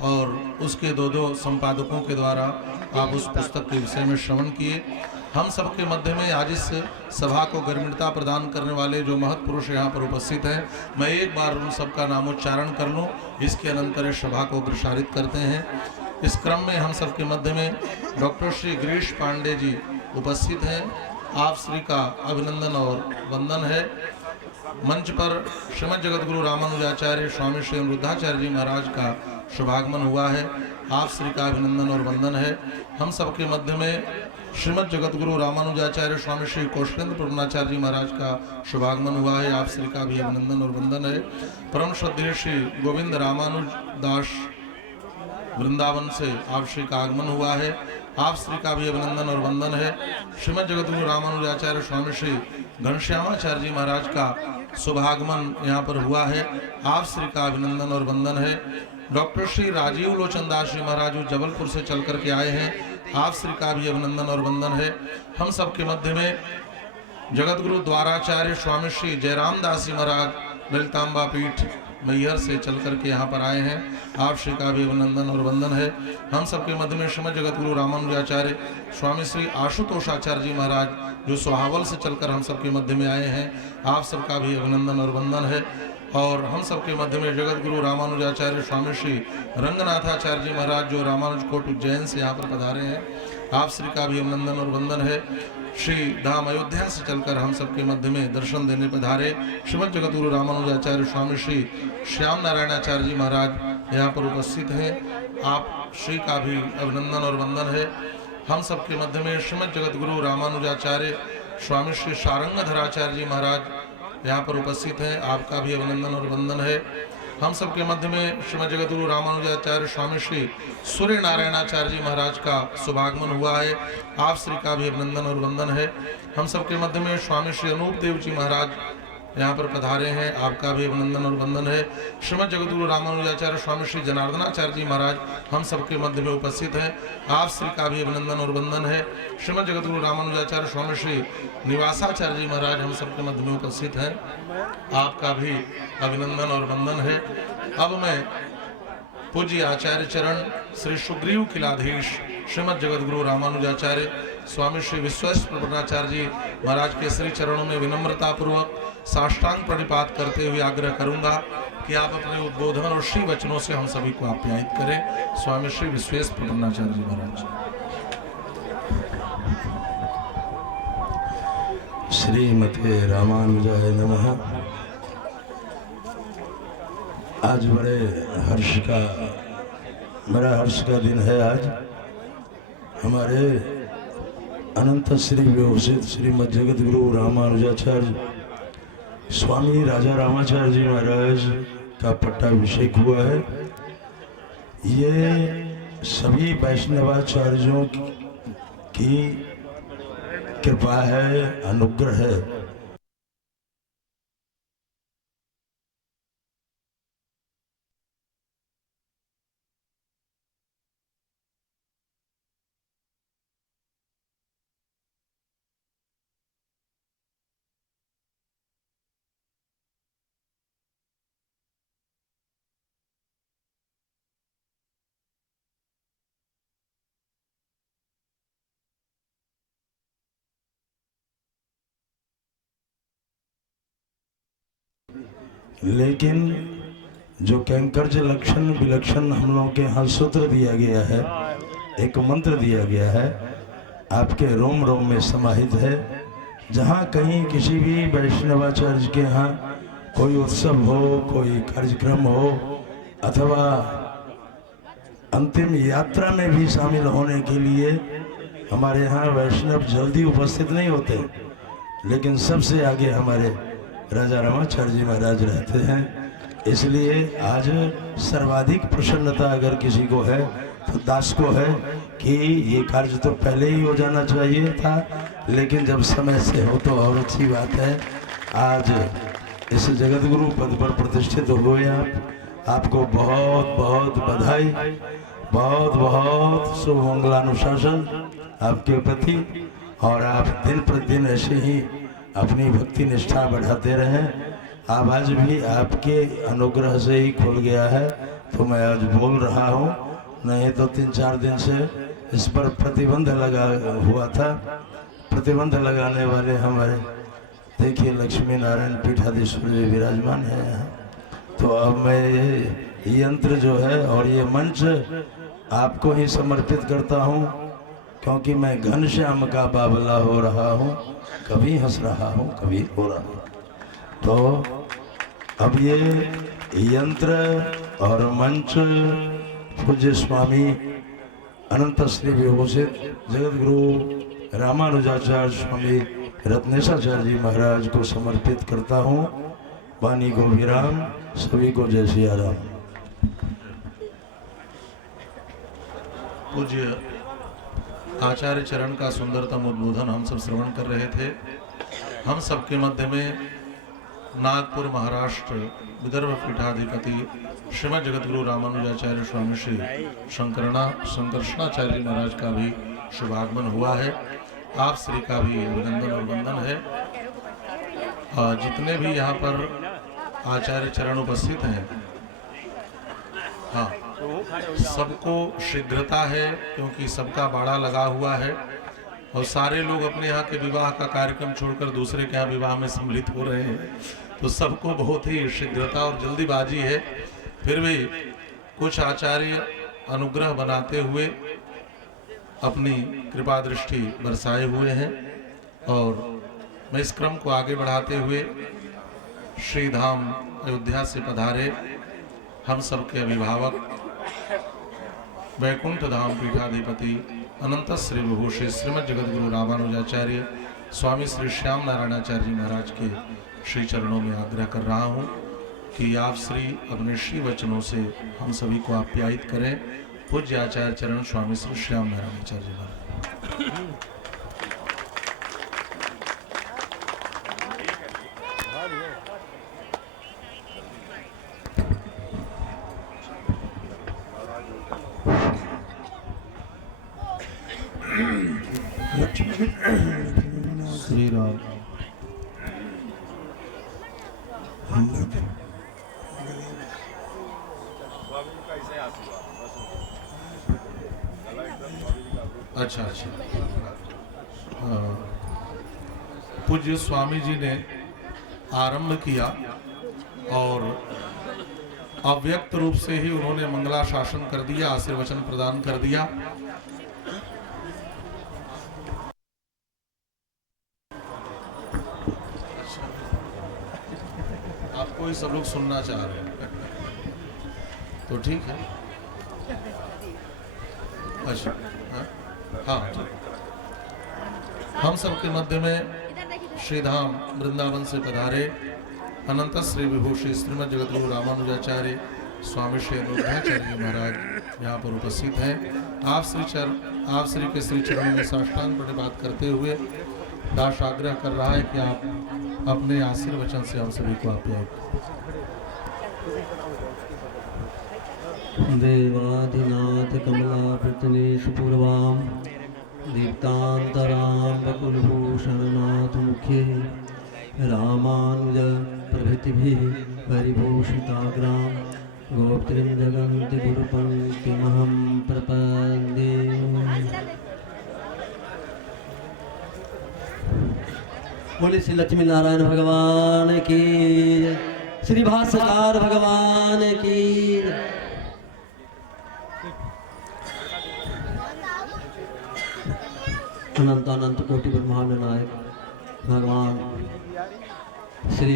और उसके दो संपादकों के द्वारा आप उस पुस्तक के विषय में श्रवण किए। हम सबके मध्य में आज इस सभा को गर्मिणता प्रदान करने वाले जो महत्पुरुष यहाँ पर उपस्थित हैं, मैं एक बार उन सबका नामोच्चारण कर लूँ, इसके अनंतर इस सभा को प्रसारित करते हैं। इस क्रम में हम सबके मध्य में डॉक्टर श्री गिरीश पांडे जी उपस्थित हैं। आप श्री का अभिनंदन और वंदन है। मंच पर श्रीमद् जगतगुरु रामानुजाचार्य स्वामी श्री अमृताचार्य जी महाराज का शुभागमन हुआ है। आप श्री का अभिनंदन और वंदन है। हम सबके मध्य में श्रीमद् जगतगुरु रामानुजाचार्य स्वामी श्री कौशलेंद्र प्रभुनाचार्य जी महाराज का शुभागमन हुआ है। आप श्री का भी अभिनंदन और वंदन है। परम श्रद्धेय श्री गोविंद रामानुज दास वृंदावन से आप श्री का आगमन हुआ है। आप श्री का भी अभिनंदन और वंदन है। श्रीमद् जगतगुरु रामानुजाचार्य स्वामी श्री घनश्यामाचार्य जी महाराज का शुभागमन यहाँ पर हुआ है। आप श्री का अभिनंदन और वंदन है। डॉक्टर श्री राजीव लोचन दास जी महाराज जो जबलपुर से चल करके आए हैं, आप श्री का भी अभिनंदन और वंदन है। हम सबके मध्य में जगतगुरु द्वाराचार्य स्वामी श्री जयराम दास जी महाराज ललितांबा पीठ मैहर से चल करके यहाँ पर आए हैं। आप श्री का भी अभिनंदन और वंदन है। हम सबके मध्य में श्रीमद् जगतगुरु रामानुजाचार्य स्वामी श्री आशुतोषाचार्य जी महाराज जो सोहावल से चलकर हम सबके मध्य में आए हैं, आप सबका भी अभिनंदन और वंदन है। और हम सबके मध्य में जगतगुरु रामानुजाचार्य स्वामी श्री रंगनाथाचार्य जी महाराज जो रामानुज कोट उज्जैन से यहाँ पर पधारे हैं, आप श्री का भी अभिनंदन और वंदन है। श्री धाम अयोध्या से चलकर हम सबके मध्य में दर्शन देने पधारे श्रीमद् जगतगुरु रामानुजाचार्य स्वामी श्री श्याम नारायणाचार्य जी महाराज यहाँ पर उपस्थित हैं। आप श्री का भी अभिनंदन और वंदन है। हम सबके मध्य में श्रीमद् जगतगुरु रामानुजाचार्य स्वामी श्री शारंगधराचार्य जी महाराज यहाँ पर उपस्थित हैं। आपका भी अभिनंदन और वंदन है। हम सबके मध्य में श्रीमद् जगतगुरु रामानुजाचार्य स्वामी श्री सूर्य नारायणाचार्य जी महाराज का शुभागमन हुआ है। आप श्री का भी अभिनंदन और वंदन है। हम सबके मध्य में स्वामी श्री अनूप देव जी महाराज यहाँ पर पधारे हैं। आपका भी अभिनंदन और वंदन है। श्रीमद् जगतगुरु रामानुजाचार्य स्वामी श्री जनार्दनाचार्य जी महाराज हम सबके मध्य में उपस्थित हैं। आप श्री का भी अभिनंदन और वंदन है। श्रीमद् जगतगुरु रामानुजाचार्य स्वामी श्री निवासाचार्य जी महाराज हम सबके मध्य में उपस्थित हैं। आपका भी अभिनंदन और वंदन है। अब मैं पूज्य आचार्य चरण श्री सुग्रीव किलाधीश श्रीमद् जगतगुरु रामानुजाचार्य स्वामी श्री विश्वेश्वर प्रभुनाचार्य जी महाराज के श्री चरणों में विनम्रता पूर्वक साष्टांग प्रणिपात करते हुए आग्रह करूंगा कि आप अपने उद्बोधन और श्री वचनों से हम सभी को आप्यायित करें। स्वामी श्री विश्वेश्वर प्रभुनाचार्य जी महाराज। श्रीमते रामानुजाय नमः। आज बड़ा हर्ष का दिन है। आज हमारे अनंत श्री विभूषित श्रीमद् जगतगुरु रामानुजाचार्य स्वामी राजा रामाचार्य जी महाराज का पट्टाभिषेक हुआ है। ये सभी वैष्णवाचार्यों की कृपा है, अनुग्रह है। लेकिन जो कैंकर्ज लक्षण विलक्षण हम लोगों के यहाँ सूत्र दिया गया है, एक मंत्र दिया गया है, आपके रोम रोम में समाहित है। जहाँ कहीं किसी भी वैष्णवाचार्य के यहाँ कोई उत्सव हो, कोई कार्यक्रम हो अथवा अंतिम यात्रा में भी शामिल होने के लिए हमारे यहाँ वैष्णव जल्दी उपस्थित नहीं होते। लेकिन सबसे आगे हमारे राजा रामाचार्य जी महाराज रहते हैं। इसलिए आज सर्वाधिक प्रसन्नता अगर किसी को है तो दास को है कि ये कार्य तो पहले ही हो जाना चाहिए था, लेकिन जब समय से हो तो और अच्छी बात है। आज इस जगत गुरु पद पर प्रतिष्ठित हुए आपको बहुत बहुत बधाई, बहुत बहुत शुभ मंगलानुशासन आपके प्रति, और आप दिन प्रतिदिन ऐसे ही अपनी भक्ति निष्ठा बढ़ाते रहें। अब आज भी आपके अनुग्रह से ही खुल गया है तो मैं आज बोल रहा हूँ, नहीं तो 3-4 दिन से इस पर प्रतिबंध लगा हुआ था। प्रतिबंध लगाने वाले हमारे देखिए लक्ष्मी नारायण पीठाधीश्वर जी विराजमान है यहाँ। तो अब मैं ये यंत्र जो है और ये मंच आपको ही समर्पित करता हूँ, क्योंकि मैं घनश्याम का बाबला हो रहा हूँ, कभी हंस रहा हूँ कभी रो रहा हूँ। तो अब ये यंत्र और मंच पूज्य स्वामी अनंत श्री विभूषित जगत गुरु रामानुजाचार्य स्वामी रत्नेशाचार्य जी महाराज को समर्पित करता हूँ। वाणी को विराम, सभी को जय सिया राम। पूज्य आचार्य चरण का सुंदरतम उद्बोधन हम सब श्रवण कर रहे थे। हम सबके मध्य में नागपुर महाराष्ट्र विदर्भ पीठाधिपति श्रीमद जगतगुरु रामानुजाचार्य स्वामी श्री शंकरषणाचार्य महाराज का भी शुभागमन हुआ है। आप श्री का भी अभिनंदन और वंदन है। जितने भी यहाँ पर आचार्य चरण उपस्थित हैं, हाँ, सबको शीघ्रता है क्योंकि सबका बाड़ा लगा हुआ है और सारे लोग अपने यहाँ के विवाह का कार्यक्रम छोड़कर दूसरे के यहाँ विवाह में सम्मिलित हो रहे हैं, तो सबको बहुत ही शीघ्रता और जल्दीबाजी है। फिर भी कुछ आचार्य अनुग्रह बनाते हुए अपनी कृपा दृष्टि बरसाए हुए हैं, और मैं इस क्रम को आगे बढ़ाते हुए श्री धाम अयोध्या से पधारे हम सबके अभिभावक वैकुंठ धाम पीठाधिपति अनंत श्री विभूषित श्रीमद जगत गुरु रामानुजाचार्य स्वामी श्री श्याम नारायणाचार्य जी महाराज के श्री चरणों में आग्रह कर रहा हूँ कि आप श्री अपने श्री वचनों से हम सभी को आप्यायित करें। पूज्य आचार्य चरण स्वामी श्री श्याम नारायणाचार्य जी महाराज। श्री राम। अच्छा अच्छा, पूज्य स्वामी जी ने आरंभ किया और अव्यक्त रूप से ही उन्होंने मंगला शासन कर दिया, आशीर्वचन प्रदान कर दिया। आपको ही सब लोग सुनना चाह रहे हैं तो ठीक है। अच्छा, हाँ, हम सबके मध्य में श्रीधाम वृंदावन से पधारे अनंत श्री विभूषित श्रीमद जगतगुरु रामानुजाचार्य स्वामी श्री अनुग्रहाचार्य जी महाराज यहाँ पर उपस्थित हैं। आप श्री के श्री चरणों में साष्टांग प्रणिपात करते हुए दास आग्रह कर रहा है कि आप अपने आशीर्वचन से हम सभी को आप्यायित। देवादिनाथ कमलापृतनेश पूर्वां दीप्तांतरां बकुलभूषणनाथ मुखे रामानुज प्रभृतिभिः परिभूषिताग्रां गोप्त्रीं जगन्ति गुरुपङ्क्तिमहं प्रपद्ये। बोले श्री लक्ष्मी नारायण भगवान की, श्री भाष्यकार भगवान की। अनंत अनंत कोटि ब्रह्मांड नायक भगवान श्री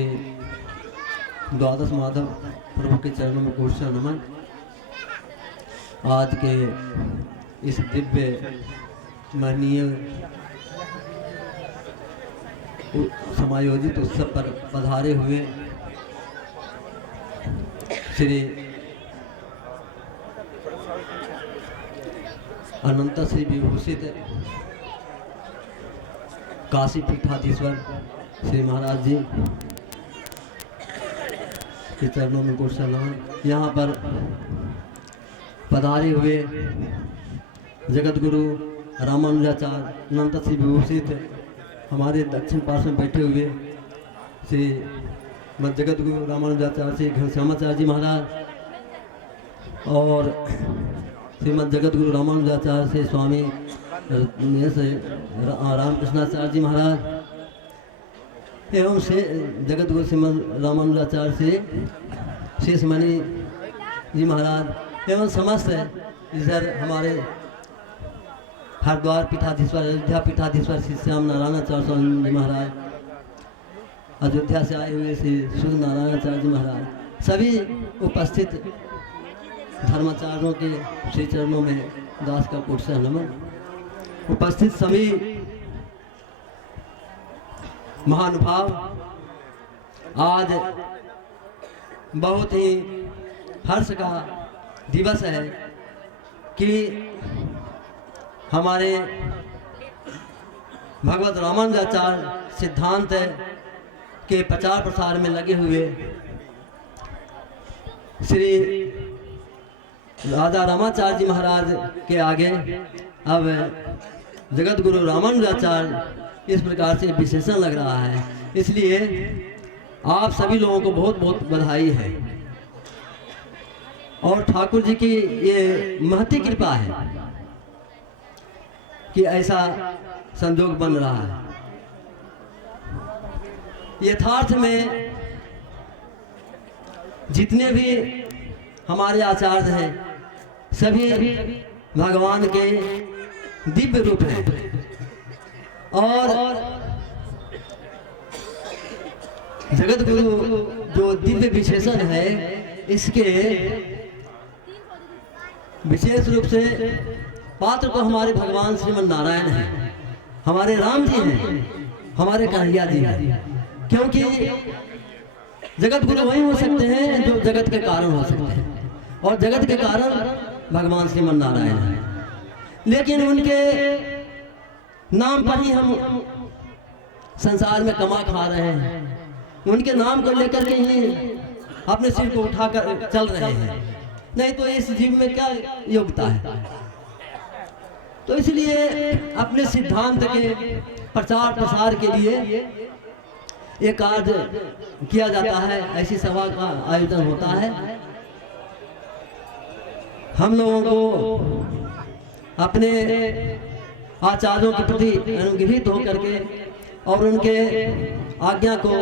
द्वादश माधव प्रभु के चरणों में कोटि नमन। आज के इस दिव्य महनीय समायोजित उत्सव पर पधारे हुए श्री अनंत श्री विभूषित काशी पीठाधीश्वर श्री महाराज जी के चरणों में कोट सलाम। यहाँ पर पधारे हुए जगत गुरु रामानुजाचार्य अनंत श्री विभूषित हमारे दक्षिण पार्श्व में बैठे हुए श्री जगत गुरु रामानुजाचार्य श्री घनश्यामाचार्य जी महाराज और श्रीमद जगत गुरु रामानुजाचार्य से स्वामी रामकृष्णाचार्य जी महाराज एवं से जगत गुरु श्रीमद रामानुजाचार्य से शेषमणि जी महाराज एवं समस्त इधर हमारे हरिद्वार पीठाधीश्वर अयोध्या पीठाधीश्वर श्री श्याम नारायणाचार्य स्वामी जी महाराज, अयोध्या से आए हुए श्री सूर्य नारायणाचार्य जी महाराज, सभी उपस्थित धर्माचार्यों के श्री चरणों में दास का कोट से नमन। उपस्थित सभी महानुभाव, आज बहुत ही हर्ष का दिवस है कि हमारे भगवत रामानुजाचार्य सिद्धांत के प्रचार प्रसार में लगे हुए श्री राजा रामाचार्य जी महाराज के आगे अब जगत गुरु रामानुजाचार्य इस प्रकार से विशेषण लग रहा है। इसलिए आप सभी लोगों को बहुत बहुत बधाई है और ठाकुर जी की ये महती कृपा है कि ऐसा संजोग बन रहा है। यथार्थ में जितने भी हमारे आचार्य हैं सभी भगवान के दिव्य रूप हैं और जगत गुरु जो दिव्य विशेषण है इसके विशेष रूप से पात्र को हमारे भगवान श्रीमन नारायण हैं, हमारे राम जी हैं, हमारे कन्हैया जी हैं। क्योंकि जगत गुरु वही हो सकते हैं जो जगत के कारण हो सकते हैं और जगत के कारण भगवान श्रीमन नारायण हैं। लेकिन उनके नाम पर ही हम संसार में कमा खा रहे हैं, उनके नाम को लेकर के ही अपने सिर को उठाकर चल रहे हैं, नहीं तो इस जीव में क्या योग्यता है। तो इसलिए अपने सिद्धांत के प्रचार प्रसार के लिए एक कार्य किया जाता है, ऐसी सभा का आयोजन होता है। हम लोगों को अपने आचार्यों के प्रति अनुग्रहित होकर के और उनके आज्ञा को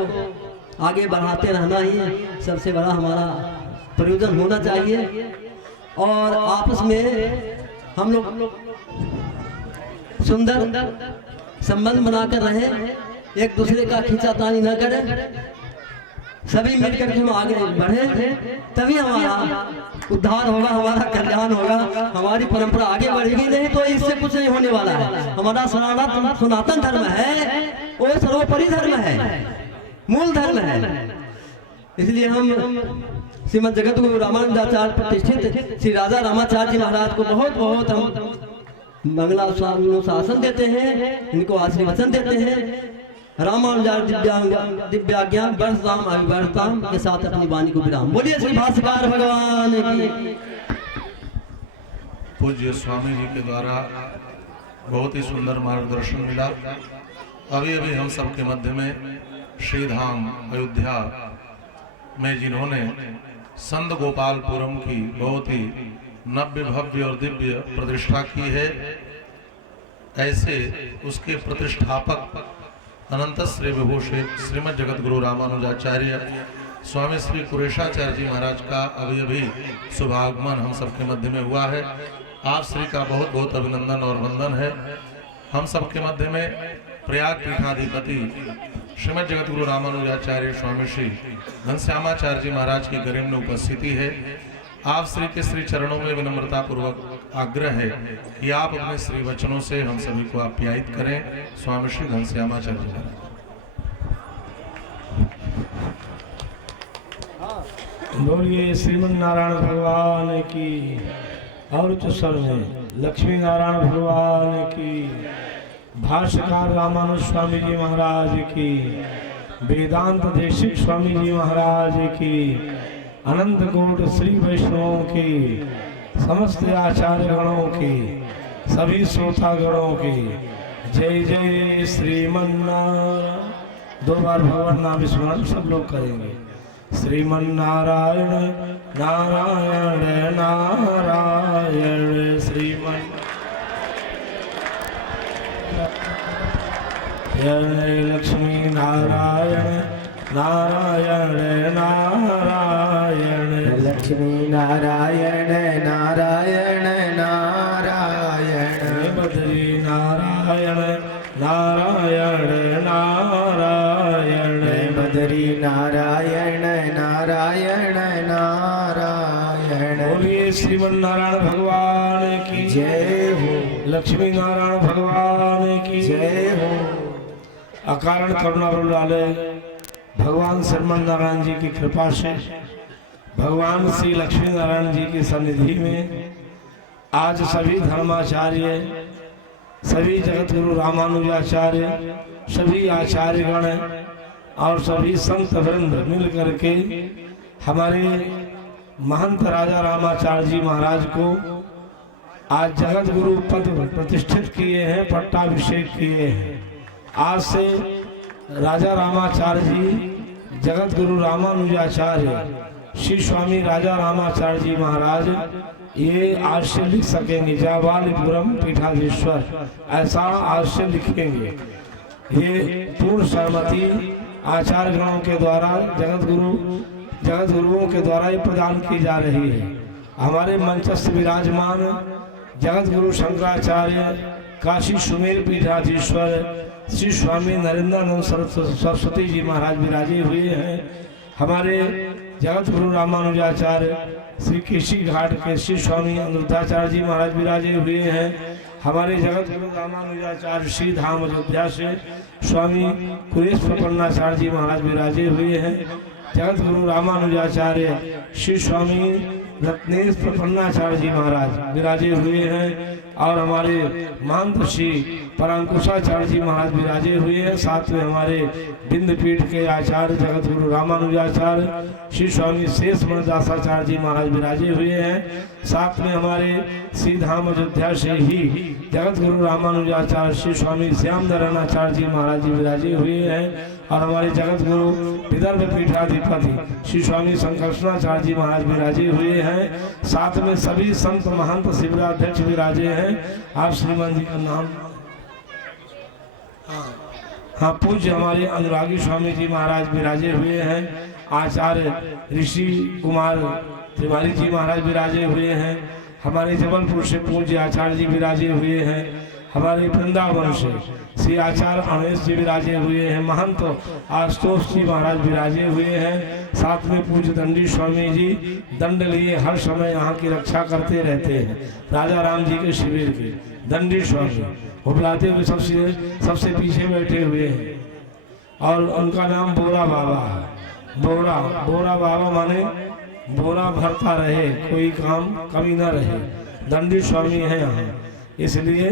आगे बढ़ाते रहना ही सबसे बड़ा हमारा प्रयोजन होना चाहिए। और आपस में हम लोग सुंदर संबंध बनाकर रहें, एक दूसरे का खींचातानी न करें, सभी मिलकर के हम आगे बढ़ें, तभी हमारा उद्धार होगा, हमारा कल्याण होगा, हमारी परंपरा आगे बढ़ेगी। नहीं तो इससे कुछ नहीं होने वाला है। हमारा सनातन धर्म है वो सर्वोपरि धर्म है, मूल धर्म है। इसलिए हम श्रीमद जगत गुरु रामानुजाचार्य प्रतिष्ठित श्री राजा रामाचार्य जी महाराज को बहुत बहुत हम मंगलाशासन देते हैं, इनको आशीर्वचन देते हैं। रामानुजाचार्य दिव्याज्ञान वर्षताम अभिवर्षताम के साथ अपनी वाणी को विराम। बोलिए श्री भाष्यकार भगवान की। पूज्य स्वामी जी के द्वारा बहुत ही सुंदर मार्गदर्शन मिला। अभी अभी हम सबके मध्य में श्रीधाम अयोध्या में जिन्होंने संत गोपालपुरम की बहुत ही नव्य भव्य और दिव्य प्रतिष्ठा की है, ऐसे उसके प्रतिष्ठापक अनंत श्री विभूषित श्रीमद जगत गुरु रामानुजाचार्य स्वामी श्री कुरेशाचार्य जी महाराज का अभी अभी शुभागमन हम सबके मध्य में हुआ है। आप श्री का बहुत बहुत अभिनंदन और वंदन है। हम सबके मध्य में प्रयाग पीठाधिपति श्रीमद जगत गुरु रामानुजाचार्य स्वामी श्री घनश्यामाचार्य जी महाराज की गरिमा उपस्थिति है। आप श्री के श्री चरणों में विनम्रता पूर्वक आग्रह है कि आप अपने श्री वचनों से हम सभी को आप्यायित करें। स्वामी श्री घनश्यामाचार्य जी महाराज। बोलिए श्रीमन नारायण भगवान की। और उच्च स्वर में लक्ष्मी नारायण भगवान की। भाष्यकार रामानुज स्वामी जी महाराज की। वेदांत देशिक स्वामी जी महाराज की। अनंत कोट श्री वैष्णवों की। समस्त आचार्य गणों की, सभी श्रोता गणों की जय जय श्रीमन्नारायण। 2 बार भगवान नाम स्मरण सब लोग करेंगे। श्रीमन्नारायण नारायण नारायण श्रीमन लक्ष्मी नारायण नारायण नारायण लक्ष्मी नारायण नारायण नारायण बद्री नारायण नारायण नारायण बद्री नारायण नारायण नारायण। बोलिए श्रीमन नारायण भगवान की जय हो। लक्ष्मी नारायण भगवान की जय हो। अकारण करुणा वाले भगवान श्रीमन नारायण जी की कृपा से भगवान श्री लक्ष्मी नारायण जी की सन्निधि में आज सभी धर्माचार्य, सभी जगत गुरु रामानुजाचार्य, सभी आचार्यगण और सभी संत वृंद मिल करके हमारे महंत राजा रामाचार्य जी महाराज को आज जगत गुरु पद प्रतिष्ठित किए हैं, पट्टाभिषेक किए हैं। आज से राजा रामाचार्य जी जगत गुरु रामानुजाचार्य श्री स्वामी राजा रामाचार्य जी महाराज ये आज से लिख सकेंगे। जाबालिपुरम पीठाधीश्वर ऐसा आज से लिखेंगे। ये पूर्ण सहमति आचार्य गणों के द्वारा जगत गुरुओं के द्वारा ये प्रदान की जा रही है। हमारे मंचस्थ विराजमान जगत गुरु शंकराचार्य काशी सुमेर पीठाधीश्वर श्री स्वामी नरेंद्रानंद सरस्वती जी महाराज विराजे हुए हैं। हमारे जगत गुरु रामानुजाचार्य श्री केशी घाट के श्री स्वामी अमृताचार्य जी महाराज विराजे हुए हैं। हमारे जगत गुरु रामानुजाचार्य श्री धाम अयोध्या से स्वामी कुरेश प्रपन्नाचार्य जी महाराज विराजे हुए हैं। जगत गुरु रामानुजाचार्य श्री स्वामी रत्नेश प्रपन्नाचार्य जी महाराज विराजे हुए हैं। और हमारे महंत श्री परांकुशाचार्य जी महाराज विराजे हुए हैं। साथ में हमारे बिंदपीठ के आचार्य जगत गुरु रामानुजाचार्य श्री स्वामी शेष मनदासाचार्य जी महाराज विराजे हुए हैं। साथ में हमारे श्री धाम अयोध्या से ही जगत गुरु रामानुजाचार्य श्री स्वामी श्याम नारायणाचार्य जी महाराज जी विराजे हुए हैं। और हमारे जगत गुरु विदर्भ पीठाधिपति श्री स्वामी संकर्षणाचार्य जी महाराज विराजे हुए हैं। साथ में सभी संत महंत शिविराध्यक्ष विराजे हैं। आप श्रीमान जी का नाम? हाँ, पूज्य हमारे अनुरागी स्वामी जी महाराज विराजे हुए हैं। आचार्य ऋषि कुमार तिवारी जी महाराज विराजे हुए हैं। हमारे जबलपुर से पूज्य आचार्य जी विराजे हुए हैं। हमारे वृंदावन से श्री आचार्य अमेश जी विराजे हुए हैं। महंत आशुतोष जी महाराज विराजे हुए हैं। साथ में पूज्य दंडी स्वामी जी दंड लिए हर समय यहाँ की रक्षा करते रहते हैं। राजा राम जी के शिविर के दंडी स्वामी बुलाते हुए सबसे पीछे बैठे हुए हैं। और उनका नाम बोरा बाबा है। बोरा बाबा माने बोरा भरता रहे, कोई काम कमी न रहे। दंडी स्वामी है यहाँ, इसलिए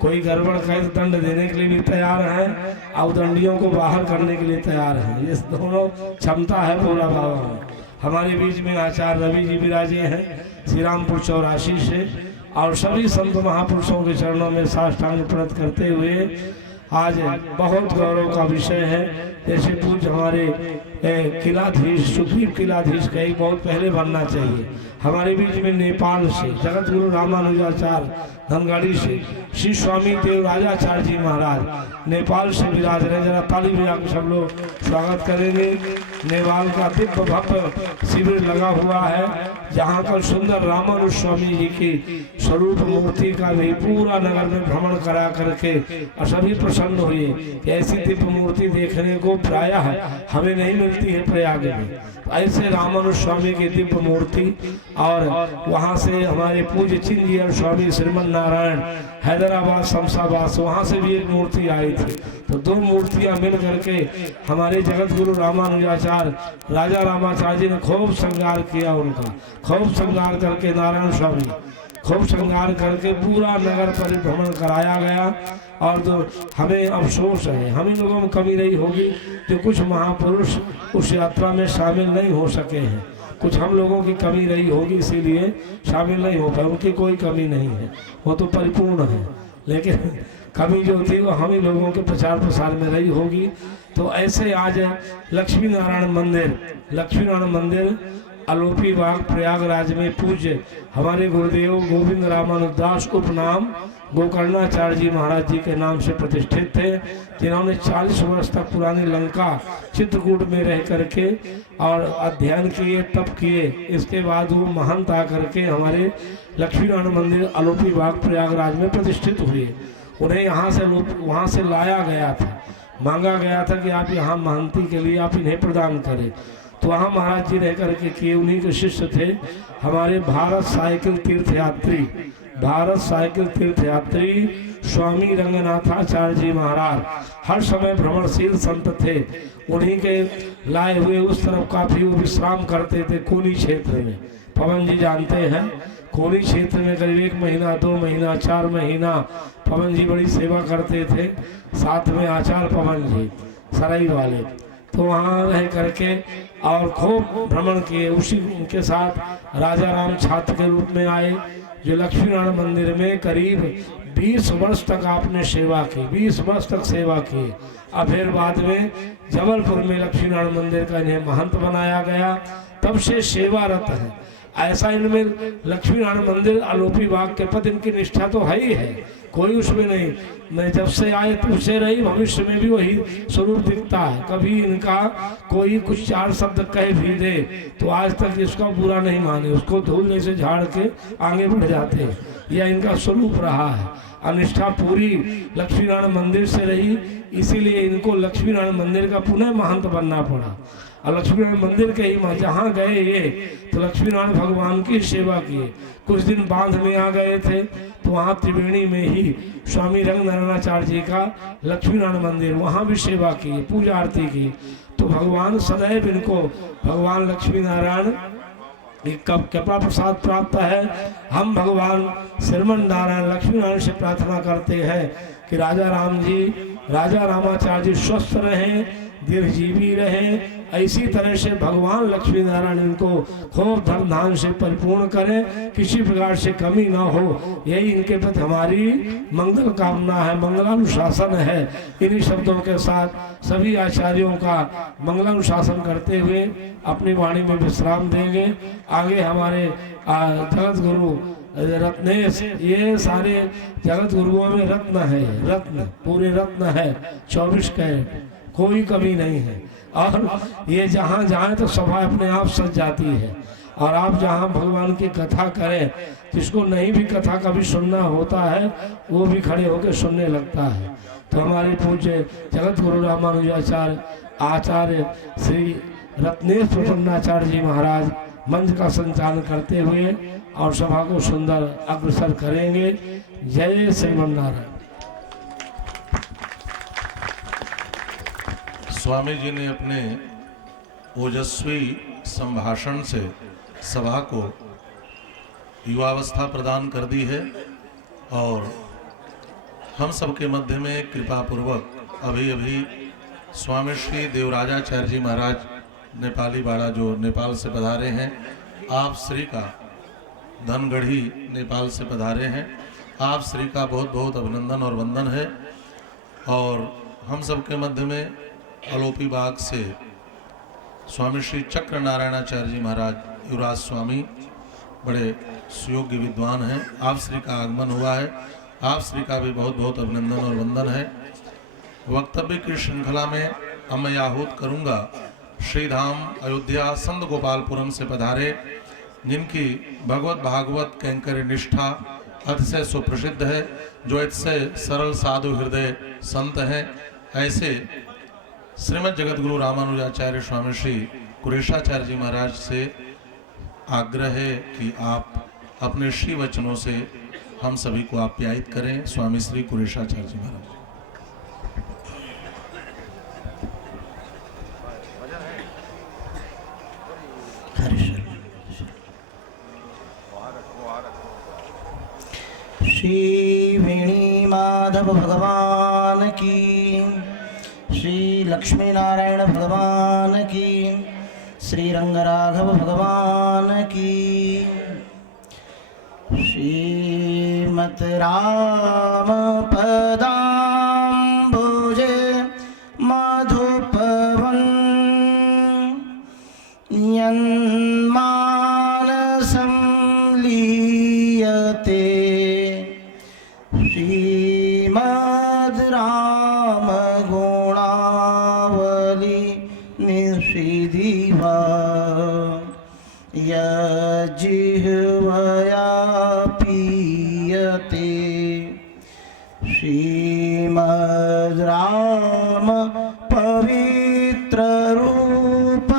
कोई गड़बड़ करे तो दंड देने के लिए भी तैयार है और दंडियों को बाहर करने के लिए तैयार है। ये दोनों क्षमता है बोरा बाबा में। हमारे बीच में आचार्य रवि जी विराजे हैं श्री रामपुर चौरासी से। और सभी संत महापुरुषों के चरणों में साष्टांग प्रणत करते हुए आज बहुत गौरव का विषय है। जैसे पूज्य हमारे किलाधीश सुग्रीव किलाधीश का ही बहुत पहले बनना चाहिए। हमारे बीच में नेपाल से जगत गुरु रामानुजाचार्य धनगाड़ी से श्री स्वामी देवराजाचार्य जी महाराज नेपाल से विराज रहे। जरा ताली बजा के सब लोग स्वागत करेंगे। नेपाल का दिव्य भव्य शिविर लगा हुआ है, जहाँ पर सुंदर रामानुज स्वामी जी की स्वरूप मूर्ति का भी पूरा नगर में भ्रमण करा करके और सभी प्रसन्न हुए। ऐसी दिव्य मूर्ति देखने को इनको प्रायः हमें नहीं मिलती है प्रयाग में। ऐसे रामानुज स्वामी की दिव्य मूर्ति और वहाँ से हमारे पूज्य चिंजियर स्वामी श्रीमन नारायण हैदराबाद शमशाबाद वहाँ से भी एक मूर्ति आई थी। तो दो मूर्तियाँ मिल करके हमारे जगत गुरु रामानुजाचार्य राजा रामाचार्य जी ने खूब श्रृंगार किया, उनका खूब श्रृंगार करके नारायण स्वामी खूब श्रृंगार करके पूरा नगर परिभ्रमण कराया गया। और जो हमें अफसोस है, हम ही लोगों में कमी नहीं होगी जो कुछ महापुरुष उस यात्रा में शामिल नहीं हो सके हैं, कुछ हम लोगों की कमी रही होगी इसीलिए शामिल नहीं हो पाए। उनकी कोई कमी नहीं है, वो तो परिपूर्ण है, लेकिन कमी जो थी वो हम ही लोगों के प्रचार प्रसार में रही होगी। तो ऐसे आज लक्ष्मी नारायण मंदिर आलोपी बाग प्रयागराज में पूज्य हमारे गुरुदेव गोविंद रामानुज दास उपनाम गोकर्णाचार्य जी महाराज जी के नाम से प्रतिष्ठित थे, जिन्होंने 40 वर्ष तक पुरानी लंका चित्रकूट में रह करके और अध्ययन किए, तप किए। इसके बाद वो महंत आकर के हमारे लक्ष्मी नारायण मंदिर आलोपी बाग प्रयागराज में प्रतिष्ठित हुए। उन्हें वहाँ से लाया गया था, मांगा गया था कि आप यहाँ महंती के लिए आप इन्हें प्रदान करें। तो वहाँ महाराज जी रह करके किए, उन्हीं के शिष्य थे हमारे भारत साइकिल तीर्थ यात्री स्वामी रंगनाथाचार्य जी महाराज। हर समय भ्रमणशील संत थे, उन्हीं के लाए हुए उस तरफ काफी वो विश्राम करते थे कोनी क्षेत्र में। पवन जी जानते हैं, कोनी क्षेत्र में करीब 1 महीना 2 महीना 4 महीना पवन जी बड़ी सेवा करते थे। साथ में आचार्य पवन जी सराई वाले, तो वहाँ रह करके और खूब भ्रमण किए। उसी के साथ राजा राम छात्र के रूप में आए, जो लक्ष्मी नारायण मंदिर में करीब 20 वर्ष तक आपने सेवा की, 20 वर्ष तक सेवा की। अब फिर बाद में जबलपुर में लक्ष्मी नारायण मंदिर का इन्हें महंत बनाया गया, तब से सेवारत है। ऐसा इनमें लक्ष्मी नारायण मंदिर आलोपी बाग के पद इनकी निष्ठा तो है ही है, कोई उसमें नहीं। मैं जब से आए तब से रही, भविष्य में भी वही स्वरूप दिखता है। कभी इनका कोई कुछ 4 शब्द कह भी दे तो आज तक इसका बुरा नहीं माने, उसको धूल से झाड़ के आगे बढ़ जाते हैं। यह इनका स्वरूप रहा है। अनिष्ठा पूरी लक्ष्मी नारायण मंदिर से रही, इसीलिए इनको लक्ष्मी नारायण मंदिर का पुनः महंत बनना पड़ा। और लक्ष्मी नारायण मंदिर के ही जहाँ गए ये तो लक्ष्मी नारायण भगवान की सेवा किए। कुछ दिन बांध में आ गए थे तो वहाँ त्रिवेणी में ही स्वामी रंग नारायणाचार्य जी का लक्ष्मी नारायण मंदिर, वहाँ भी सेवा की, पूजा आरती की। तो भगवान सदैव इनको भगवान लक्ष्मी नारायण कब कृपा प्रसाद प्राप्त है। हम भगवान श्रीमन नारायण लक्ष्मी नारायण से प्रार्थना करते हैं कि राजा रामाचार्य जी स्वस्थ रहें, दीर्घजीवी रहें। ऐसी तरह से भगवान लक्ष्मी नारायण इनको खूब धन धान से परिपूर्ण करें, किसी प्रकार से कमी ना हो। यही इनके प्रति हमारी मंगल कामना है, मंगलानुशासन है। इन्हीं शब्दों के साथ सभी आचार्यों का मंगलानुशासन करते हुए अपनी वाणी में विश्राम देंगे। आगे हमारे जगत गुरु रत्नेश, ये सारे जगत गुरुओं में रत्न है, रत्न पूरे रत्न है, 24 कैरेट, कोई कमी नहीं है। और ये जहाँ जाए तो सभा अपने आप सज जाती है। और आप जहाँ भगवान की कथा करें, जिसको नहीं भी कथा कभी सुनना होता है वो भी खड़े होकर सुनने लगता है। तो हमारे पूज्य जगत गुरु रामानुजाचार्य आचार्य श्री रत्नेश प्रपन्नाचार्य जी महाराज मंच का संचालन करते हुए और सभा को सुंदर अग्रसर करेंगे। जय श्रीमन नारायण। स्वामी जी ने अपने ओजस्वी संभाषण से सभा को युवावस्था प्रदान कर दी है और हम सबके मध्य में कृपा पूर्वक अभी अभी स्वामी श्री देवराजाचार्य जी महाराज नेपाली बाड़ा जो नेपाल से पधारे हैं, आप श्री का धनगढ़ी नेपाल से पधारे हैं, आप श्री का बहुत बहुत अभिनंदन और वंदन है। और हम सबके मध्य में आलोपी बाग से स्वामी श्री चक्र नारायणाचार्य जी महाराज युवराज स्वामी बड़े सुयोग्य विद्वान हैं, आप श्री का आगमन हुआ है, आप श्री का भी बहुत बहुत अभिनंदन और वंदन है। वक्तव्य की श्रृंखला में अब मैं आहूत करूँगा श्रीधाम अयोध्या संत गोपालपुरम से पधारे, जिनकी भगवत भागवत कैंकर निष्ठा अतिशय सुप्रसिद्ध है, जो अतिशय सरल साधु हृदय संत हैं। ऐसे श्रीमद् जगतगुरु रामानुजाचार्य स्वामी श्री कुरेशाचार्य जी महाराज से आग्रह है कि आप अपने श्री वचनों से हम सभी को आप्यायित करें। स्वामी श्री कुरेशाचार्य जी महाराज। श्री वेणी माधव भगवान की, श्री लक्ष्मी नारायण भगवान की, श्री रंगराघव भगवान की। श्रीमत् राम पदाम्बुजे मधुपवन यन्मानसं लीयते। श्रीमद् राम गुणावली निषिदिवा यजिह्वया पीयते। श्रीमद् राम पवित्र रूपमनिशं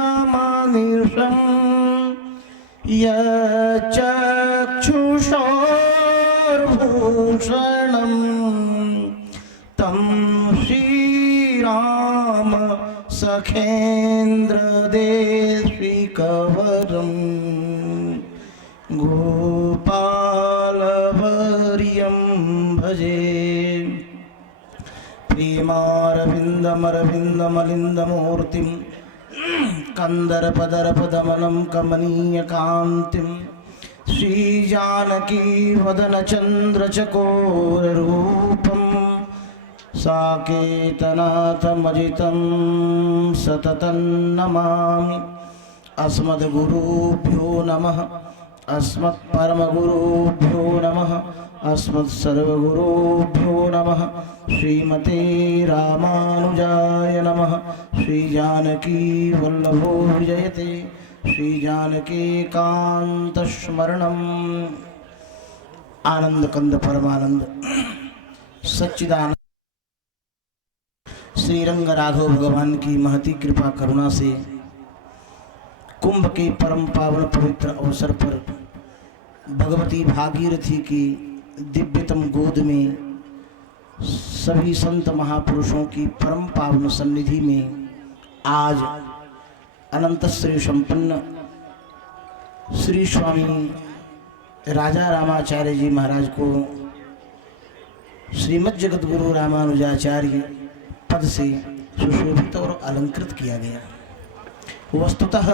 यचक्षुषोर्भूषणं तं श्रीराम सखेन्द्र देशिकवरं गोपालवर्यं भजे। प्रेमारविन्दमरविन्दमलिन्दमूर्तिं कंदरपदरपदमनं कमनीयकान्तिं श्रीजानकी वदनचन्द्रचकोररूपं साकेतनाथमजितं सततं नमामि। अस्मद्गुरुभ्यो नमः, अस्मत्परमगुरुभ्यो नमः, अस्मत्सर्वगुरुभ्यो नमः। श्रीमते रामानुजाय नमः। श्रीजानकी वल्लभो विजयते, श्रीजानकी कांत स्मरणम्। आनंद कंद परमानंद सच्चिदानंद श्रीरंग राघव भगवान की महती कृपा करुणा से कुंभ के परम पावन पवित्र अवसर पर भगवती भागीरथी की दिव्यतम गोद में सभी संत महापुरुषों की परम पावन सन्निधि में आज अनंत श्री संपन्न श्री स्वामी राजा रामाचार्य जी महाराज को श्रीमद् जगतगुरु रामानुजाचार्य पद से सुशोभित और अलंकृत किया गया। वस्तुतः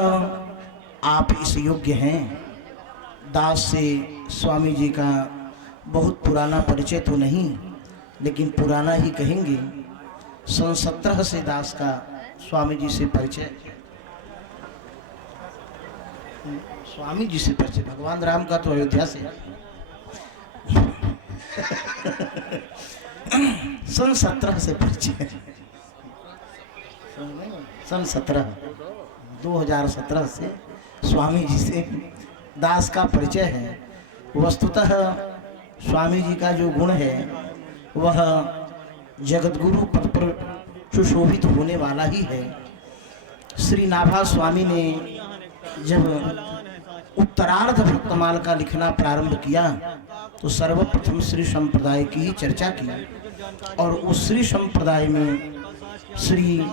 आप इस योग्य हैं। दास से स्वामी जी का बहुत पुराना परिचय तो नहीं, लेकिन पुराना ही कहेंगे। सन 17 से दास का स्वामी जी से परिचय, स्वामी जी से परिचय, भगवान राम का तो अयोध्या से सन 17 से परिचय, सन 2017 से स्वामी जी से दास का परिचय है। वस्तुतः स्वामी जी का जो गुण है वह जगतगुरु पद पर सुशोभित होने वाला ही है। श्री नाभा स्वामी ने जब उत्तरार्ध भक्तमाल का लिखना प्रारंभ किया तो सर्वप्रथम श्री संप्रदाय की ही चर्चा की, और उस श्री संप्रदाय में श्री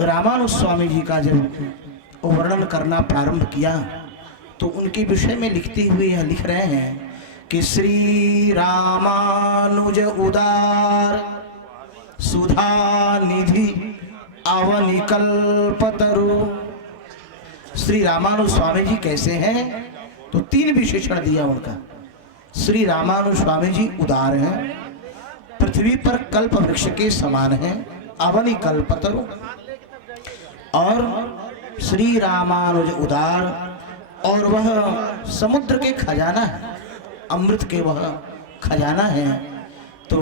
रामानुज स्वामी जी का जब वर्णन करना प्रारंभ किया तो उनके विषय में लिखते हुए यह लिख रहे हैं कि श्री रामानुज उदार सुधा निधि अवनिकल्पतरु। श्री रामानुज स्वामी जी कैसे हैं तो 3 विशेषण दिया उनका। श्री रामानुज स्वामी जी उदार हैं, पृथ्वी पर कल्प वृक्ष के समान हैं, अवनिकल्पतरु। और श्री रामानुज उदार, और वह समुद्र के खजाना है, अमृत के वह खजाना है। तो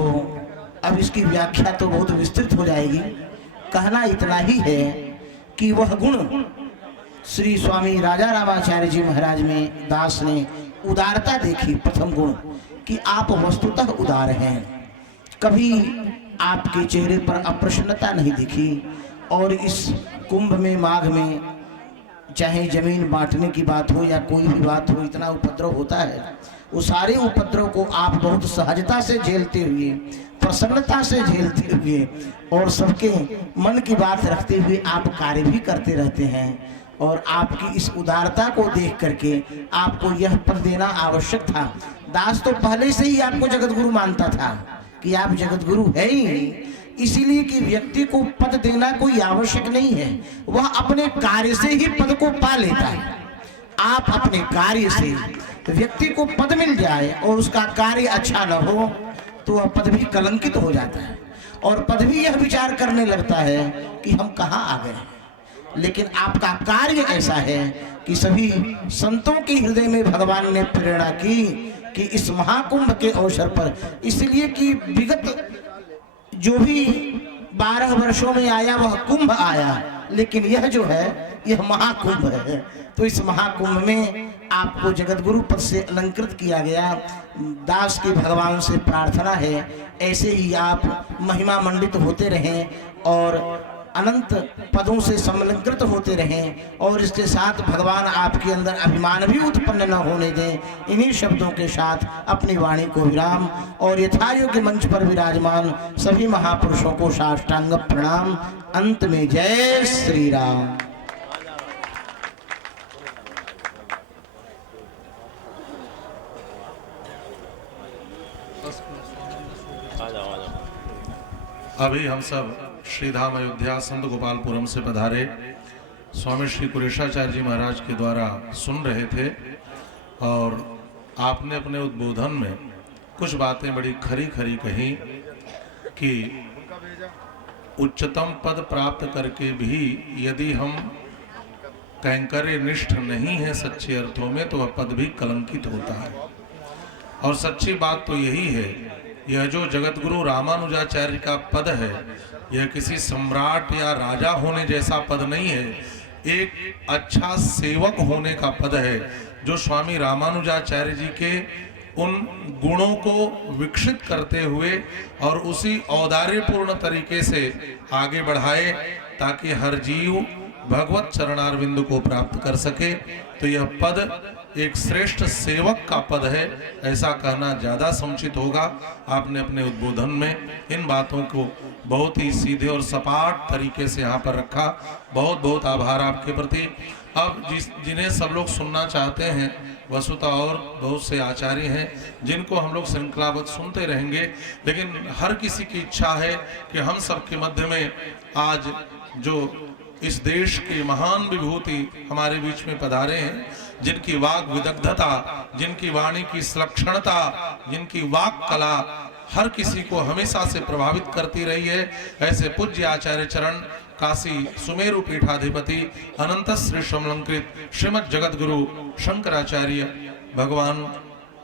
अब इसकी व्याख्या तो बहुत विस्तृत हो जाएगी। कहना इतना ही है कि वह गुण श्री स्वामी राजा रामाचार्य जी महाराज में दास ने उदारता देखी। प्रथम गुण कि आप वस्तुतः उदार हैं, कभी आपके चेहरे पर अप्रसन्नता नहीं दिखी। और इस कुंभ में, माघ में, चाहे जमीन बांटने की बात हो या कोई भी बात हो, इतना उपद्रव होता है। वो सारे उपद्रव को आप बहुत सहजता से झेलते हुए, प्रसन्नता से झेलते हुए और सबके मन की बात रखते हुए आप कार्य भी करते रहते हैं। और आपकी इस उदारता को देख करके आपको यह पद देना आवश्यक था। दास तो पहले से ही आपको जगत गुरु मानता था कि आप जगत गुरु है ही नहीं, इसीलिए कि व्यक्ति को पद देना कोई आवश्यक नहीं है, वह अपने कार्य से ही पद को पा लेता है। आप अपने कार्य से व्यक्ति को पद मिल जाए और उसका कार्य अच्छा न हो तो वह पद भी कलंकित हो जाता है और पद भी यह विचार करने लगता है कि हम कहाँ आ गए। लेकिन आपका कार्य ऐसा है कि सभी संतों के हृदय में भगवान ने प्रेरणा की कि इस महाकुंभ के अवसर पर, इसलिए कि विगत जो भी 12 वर्षों में आया वह कुंभ आया, लेकिन यह जो है यह महाकुंभ है। तो इस महाकुंभ में आपको जगत गुरु पद से अलंकृत किया गया। दास की भगवान से प्रार्थना है ऐसे ही आप महिमा मंडित होते रहें और अनंत पदों से समलंकृत होते रहें और इसके साथ भगवान आपके अंदर अभिमान भी उत्पन्न न होने दें। इन्हीं शब्दों के साथ अपनी वाणी को विराम और यथायोग्य मंच पर विराजमान सभी महापुरुषों को साष्टांग प्रणाम। अंत में जय श्री राम। अभी हम सब श्रीधाम अयोध्या संत गोपालपुरम से पधारे स्वामी श्री कुरेशाचार्य जी महाराज के द्वारा सुन रहे थे और आपने अपने उद्बोधन में कुछ बातें बड़ी खरी खरी कही कि उच्चतम पद प्राप्त करके भी यदि हम कैंकर्य निष्ठ नहीं है सच्चे अर्थों में तो वह पद भी कलंकित होता है। और सच्ची बात तो यही है, यह जो जगत गुरु रामानुजाचार्य का पद है यह किसी सम्राट या राजा होने जैसा पद नहीं है, एक अच्छा सेवक होने का पद है जो स्वामी रामानुजाचार्य जी के उन गुणों को विकसित करते हुए और उसी औदार्यपूर्ण तरीके से आगे बढ़ाए ताकि हर जीव भगवत चरणारविंद को प्राप्त कर सके। तो यह पद एक श्रेष्ठ सेवक का पद है, ऐसा कहना ज़्यादा समुचित होगा। आपने अपने उद्बोधन में इन बातों को बहुत ही सीधे और सपाट तरीके से यहाँ पर रखा। बहुत बहुत आभार आपके प्रति। अब जिन्हें सब लोग सुनना चाहते हैं, वसुता और बहुत से आचार्य हैं जिनको हम लोग श्रृंखलाबद्ध सुनते रहेंगे, लेकिन हर किसी की इच्छा है कि हम सबके मध्य में आज जो इस देश की महान विभूति हमारे बीच में पधारे हैं, जिनकी वाक विदग्धता, जिनकी वाणी की सुलक्षणता, जिनकी वाक कला हर किसी को हमेशा से प्रभावित करती रही है, ऐसे पूज्य आचार्य चरण काशी सुमेरु पीठाधिपति अनंत श्री समलंकृत श्रीमद जगत गुरु शंकराचार्य भगवान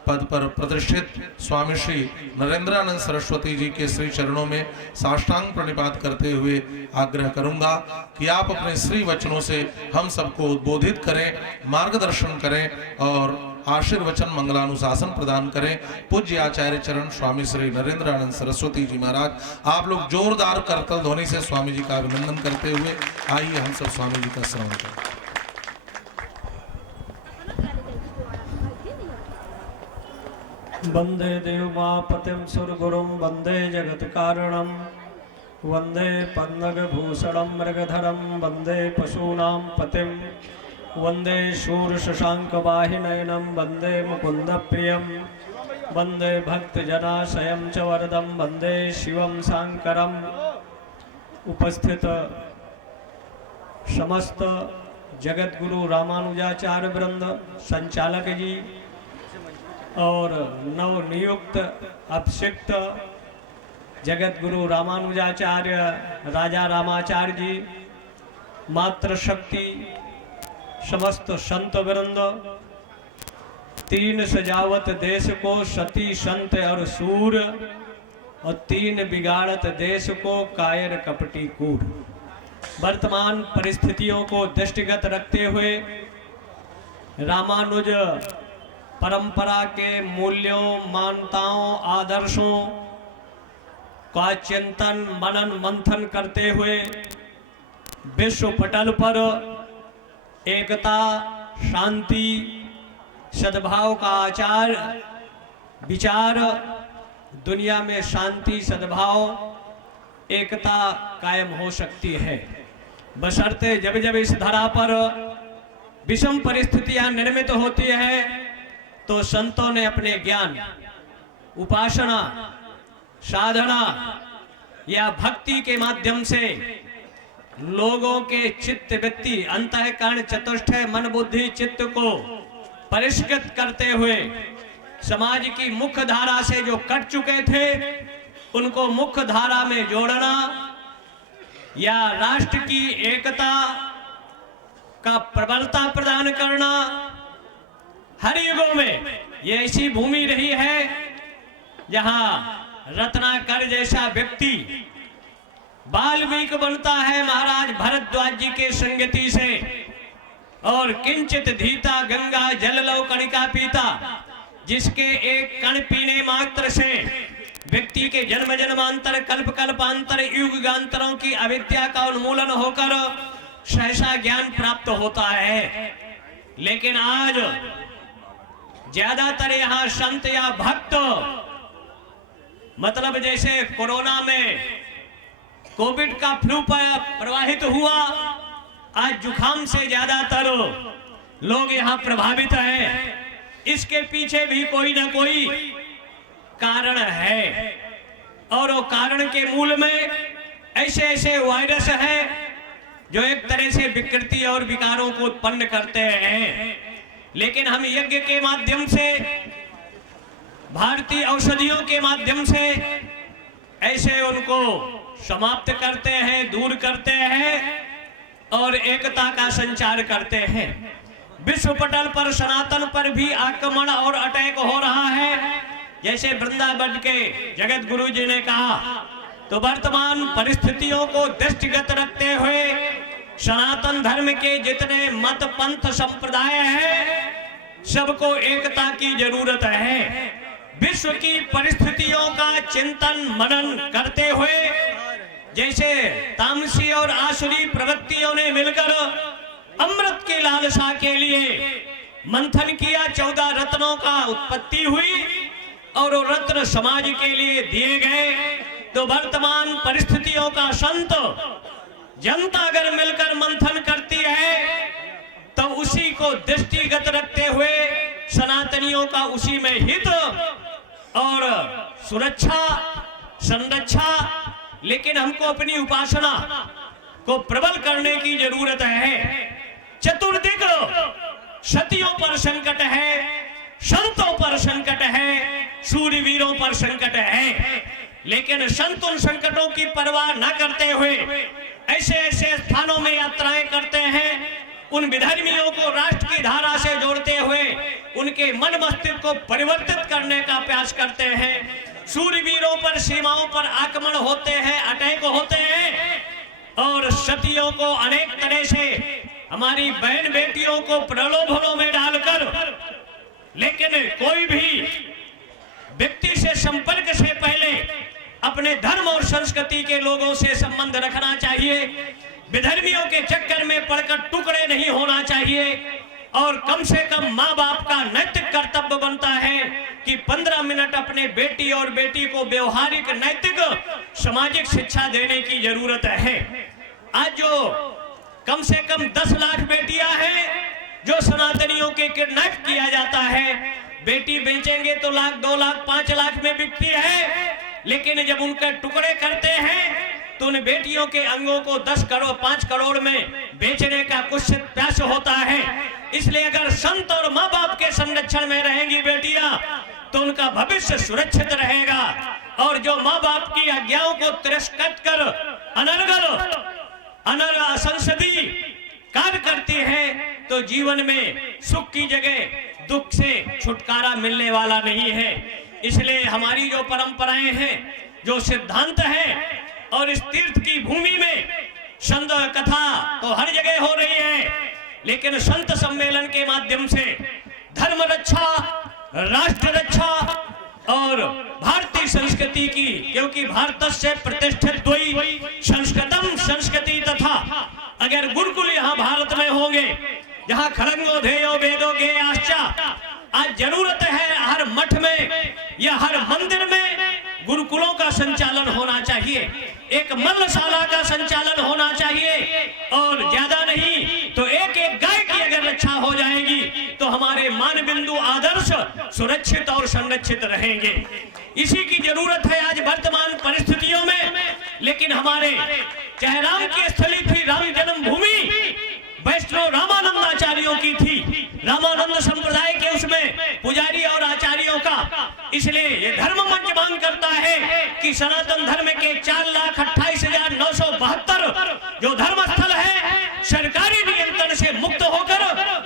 पद पर प्रतिष्ठित स्वामी श्री नरेंद्रानंद सरस्वती जी के श्री चरणों में साष्टांग प्रणिपात करते हुए आग्रह करूंगा कि आप अपने श्री वचनों से हम सबको उद्बोधित करें, मार्गदर्शन करें और आशीर्वचन मंगलानुशासन प्रदान करें। पूज्य आचार्य चरण स्वामी श्री नरेंद्रानंद सरस्वती जी महाराज, आप लोग जोरदार करतल ध्वनि से स्वामी जी का अभिनंदन करते हुए आइए हम सब स्वामी जी का श्रवण करें। वंदे देवमापतिं सुरगुरुं वंदे जगत्कारणं वंदे पन्नगभूषणं मृगधरं वंदे पशूनां पतिं वंदे शूरशशाङ्कवाहिनयनं वंदे मुकुन्दप्रियं वंदे भक्तजनाशयं च वरदं वंदे शिवं शाङ्करम्। उपस्थित समस्त जगतगुरु रामानुजाचार्य वृंद, संचालक जी और नवनियुक्त अभिषिक्त जगत गुरु रामानुजाचार्य राजा रामाचार्य जी, मातृशक्ति, समस्त संत वृंद, 3 सजावत देश को सती संत और सूर और 3 बिगाड़त देश को कायर कपटी कूड़। वर्तमान परिस्थितियों को दृष्टिगत रखते हुए रामानुज परंपरा के मूल्यों, मान्यताओं, आदर्शों का चिंतन मनन मंथन करते हुए विश्व पटल पर एकता, शांति, सद्भाव का आचार विचार, दुनिया में शांति, सद्भाव, एकता कायम हो सकती है, बशर्ते जब जब इस धरा पर विषम परिस्थितियां निर्मित होती है तो संतों ने अपने ज्ञान, उपासना, साधना या भक्ति के माध्यम से लोगों के चित्त वृत्ति, अंतःकरण, चतुष्टय, मन, बुद्धि, चित्त को परिष्कृत करते हुए समाज की मुख्य धारा से जो कट चुके थे उनको मुख्य धारा में जोड़ना या राष्ट्र की एकता का प्रबलता प्रदान करना, हर युगों में ये ऐसी भूमि रही है जहां रत्नाकर जैसा व्यक्ति बाल्मीकि बनता है महाराज भरद्वाज जी के संगति से, और किंचित धीता गंगा जल लो कणिका पीता, जिसके एक कण पीने मात्र से व्यक्ति के जन्म जन्मांतर, कल्प कल्पांतर, युगांतरों की अविद्या का उन्मूलन होकर सहसा ज्ञान प्राप्त होता है। लेकिन आज ज्यादातर यहाँ संत या भक्त, मतलब जैसे कोरोना में कोविड का फ्लू प्रवाहित हुआ, आज जुखाम से ज्यादातर लोग यहाँ प्रभावित हैं। इसके पीछे भी कोई ना कोई कारण है, और वो कारण के मूल में ऐसे ऐसे वायरस हैं जो एक तरह से विकृति और विकारों को उत्पन्न करते हैं। लेकिन हम यज्ञ के माध्यम से, भारतीय औषधियों के माध्यम से ऐसे उनको समाप्त करते हैं, दूर करते हैं और एकता का संचार करते हैं। विश्व पटल पर सनातन पर भी आक्रमण और अटैक हो रहा है, जैसे वृंदावन के जगत गुरु जी ने कहा। तो वर्तमान परिस्थितियों को दृष्टिगत रखते हुए सनातन धर्म के जितने मत, पंथ, संप्रदाय हैं, सबको एकता की जरूरत है। विश्व की परिस्थितियों का चिंतन मनन करते हुए, जैसे तामसी और आसुरी प्रवृत्तियों ने मिलकर अमृत की लालसा के लिए मंथन किया, 14 रत्नों का उत्पत्ति हुई और वो रत्न समाज के लिए दिए गए। तो वर्तमान परिस्थितियों का संत जनता अगर मिलकर मंथन करती है तो उसी को दृष्टिगत रखते हुए सनातनियों का उसी में हित और सुरक्षा, संरक्षा, लेकिन हमको अपनी उपासना को प्रबल करने की जरूरत है। चतुर्दिक सतियों पर संकट है, संतों पर संकट है, सूरवीरों पर संकट है, लेकिन संत उन संकटों की परवाह न करते हुए ऐसे ऐसे स्थानों में यात्राएं करते हैं, उन विधर्मियों को राष्ट्र की धारा से जोड़ते हुए उनके मन मस्तिष्क को परिवर्तित करने का प्रयास करते हैं। सूरवीरों पर, सीमाओं पर आक्रमण होते हैं, अटैक होते हैं और सतियों को अनेक तरह से, हमारी बहन बेटियों को प्रलोभनों में डालकर, लेकिन कोई भी व्यक्ति से संपर्क से पहले अपने धर्म और संस्कृति के लोगों से संबंध रखना चाहिए। विधर्मियों के चक्कर में पड़कर टुकड़े नहीं होना चाहिए, और कम से कम माँ बाप का नैतिक कर्तव्य बनता है कि 15 मिनट अपने बेटी और बेटी को व्यवहारिक, नैतिक, सामाजिक शिक्षा देने की जरूरत है। आज जो कम से कम 10 लाख बेटियां हैं जो सनातनियों के किडनैप किया जाता है, बेटी बेचेंगे तो लाख, 2 लाख, 5 लाख में बिकती है, लेकिन जब उनके टुकड़े करते हैं तो उन बेटियों के अंगों को 10 करोड़, 5 करोड़ में बेचने का कुछ प्रयास होता है। इसलिए अगर संत और माँ बाप के संरक्षण में रहेंगी बेटियां तो उनका भविष्य सुरक्षित रहेगा, और जो माँ बाप की आज्ञाओं को तिरस्कृत कर अनर्गल असंसदीय कार्य करती है तो जीवन में सुख की जगह दुख से छुटकारा मिलने वाला नहीं है। इसलिए हमारी जो परंपराएं हैं, जो सिद्धांत हैं, और इस तीर्थ की भूमि में संत कथा तो हर जगह हो रही है, लेकिन संत सम्मेलन के माध्यम से धर्म रक्षा, राष्ट्र रक्षा और भारतीय संस्कृति की, क्योंकि भारतस्य प्रतिष्ठित द्वयी संस्कृतम संस्कृति तथा। अगर गुरुकुल यहाँ भारत में होंगे, जहाँ खड़ंगो धेयो वेदो गे आश्चा, आज जरूरत है हर मठ में या हर मंदिर में गुरुकुलों का संचालन होना चाहिए, एक मल्लशाला का संचालन होना चाहिए, और ज्यादा नहीं तो एक एक गाय की अगर रक्षा हो जाएगी तो हमारे मान बिंदु आदर्श सुरक्षित और संरक्षित रहेंगे। इसी की जरूरत है आज वर्तमान परिस्थितियों में। लेकिन हमारे चाहे राम की स्थली थी, राम जन्मभूमि वैष्णव रामानंदाचार्यों की थी, रामानंद संप्रदाय के उसमें पुजारी और आचार्यों का। इसलिए ये धर्म मंच मांग करता है कि सनातन धर्म के 4,28,972 जो धर्म स्थल है सरकारी नियंत्रण से मुक्त होकर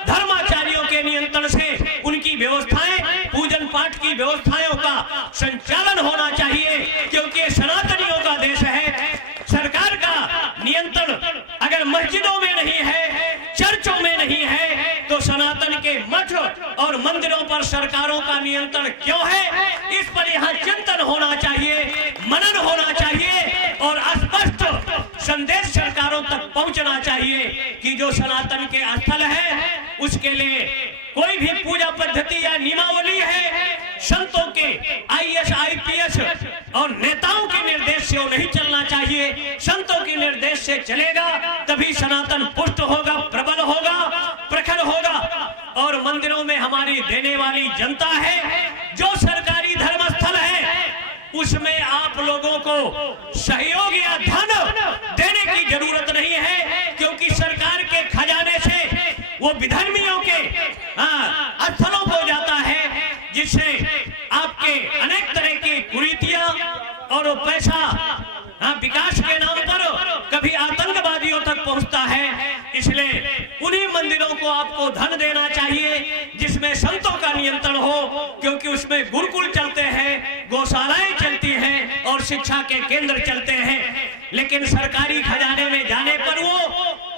धर्माचार्यों के नियंत्रण से उनकी व्यवस्थाएं, पूजन पाठ की व्यवस्थाओं का संचालन होना चाहिए, क्योंकि ये सनातनियों का देश है। सरकार का नियंत्रण अगर मस्जिदों में नहीं है, चर्चों में नहीं है, तो सनातन के मठ और मंदिरों पर सरकारों का नियंत्रण क्यों है? इस पर यहाँ चिंतन होना चाहिए, मनन होना चाहिए और स्पष्ट संदेश सरकारों तक पहुंचना चाहिए कि जो सनातन के स्थल है उसके लिए कोई भी पूजा पद्धति या नियमावली है, संतों के IAS IPS और नेताओं के निर्देश से वो नहीं चलना चाहिए। संतों के निर्देश से चलेगा तभी सनातन पुष्ट होगा, प्रबल होगा, प्रखर होगा। और मंदिरों में हमारी देने वाली जनता है, जो सरकारी धर्म स्थल है उसमें आप लोगों को सहयोग या धन देने की जरूरत नहीं है, क्योंकि सरकार के खजाने से वो विधर्मियों के स्थलों को जाता है, जिससे आपके अनेक तरह की कुरीतियां और पैसा विकास के नाम पर कभी आतंकवादियों तक पहुंचता है। इसलिए उन्हीं मंदिरों को आपको धन देना चाहिए जिसमें संतों का नियंत्रण हो, क्योंकि उसमें गुरुकुल चलते हैं, गौशालाएं चलती हैं और शिक्षा के केंद्र चलते हैं। लेकिन सरकारी खजाने में जाने पर वो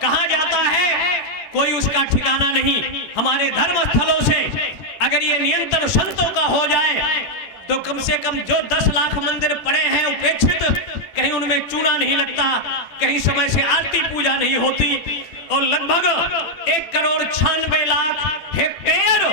कहां जाता है कोई उसका ठिकाना नहीं। हमारे धर्म स्थलों से अगर ये नियंत्रण संतों का हो जाए तो कम से कम जो 10 लाख मंदिर पड़े हैं उपेक्षित, कहीं उनमें चूना नहीं लगता, कहीं समय से आरती पूजा नहीं होती, और लगभग 1,96,00,000 हेक्टेयर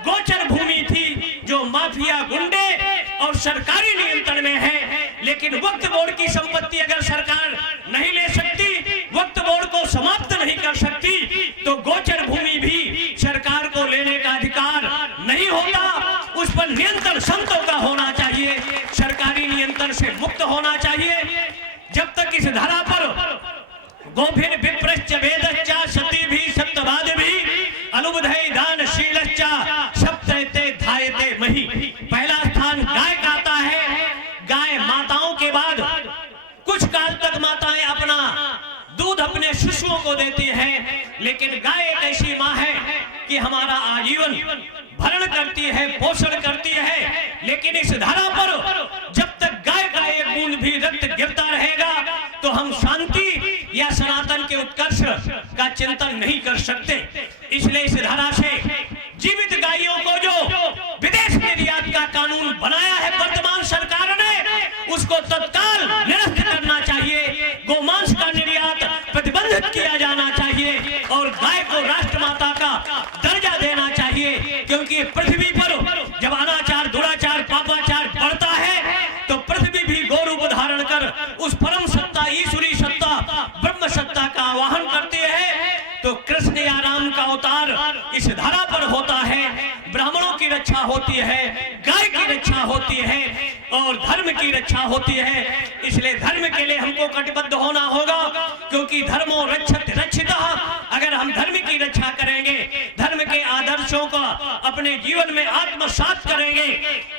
गोचर भूमि थी जो माफिया, गुंडे और सरकारी नियंत्रण में है। लेकिन वक्फ बोर्ड की संपत्ति अगर सरकार नहीं ले सकती, वक्फ बोर्ड को समाप्त नहीं कर सकती, तो गोचर भूमि भी सरकार को लेने का अधिकार नहीं होता। उस पर नियंत्रण संतों का होना चाहिए, सरकारी नियंत्रण से मुक्त होना चाहिए। जब तक इस धरा पर गोभिन विप्रश्च वेदश्चा सती भी सत्यवाद भी अनुबुधै दानशीलश्चा सप्तैते धायते मही। पहला स्थान गाय का आता है। गाय माताओं के बाद कुछ काल तक माताएं अपना दूध अपने शिशुओं को देती हैं, लेकिन गाय एक ऐसी माँ है कि हमारा आजीवन भरण करती है, पोषण करती है। लेकिन इस धरा पर जब तक गाय का एक बूंद भी रक्त गिरता रहेगा तो हम शांति या सनातन के उत्कर्ष का चिंतन नहीं कर सकते। इसलिए इस धरा से जीवित गायों को जो विदेश निर्यात का कानून बनाया है वर्तमान सरकार ने, उसको तत्काल निरस्त करना चाहिए। गोमांस का निर्यात प्रतिबंधित किया जाना चाहिए और गाय को राष्ट्रमाता का दर्जा देना चाहिए, क्योंकि पृथ्वी पर जब अनाचार, दुराचार, पापाचार बढ़ता है तो पृथ्वी भी गौ रूप धारण कर उस परम सत्ता, ईश्वरी सत्ता, ब्रह्म सत्ता का आवाहन करती है। तो कृष्ण या राम का अवतार इस धरा पर होता है। ब्राह्मणों की रक्षा होती है, गाय की रक्षा होती है और धर्म की रक्षा होती है। इसलिए धर्म के लिए हमको कटिबद्ध होना होगा, क्योंकि धर्मो रक्षत रक्षितः। अगर हम धर्म की रक्षा करेंगे, धर्म के आदर्शों का अपने जीवन में आत्मसात करेंगे,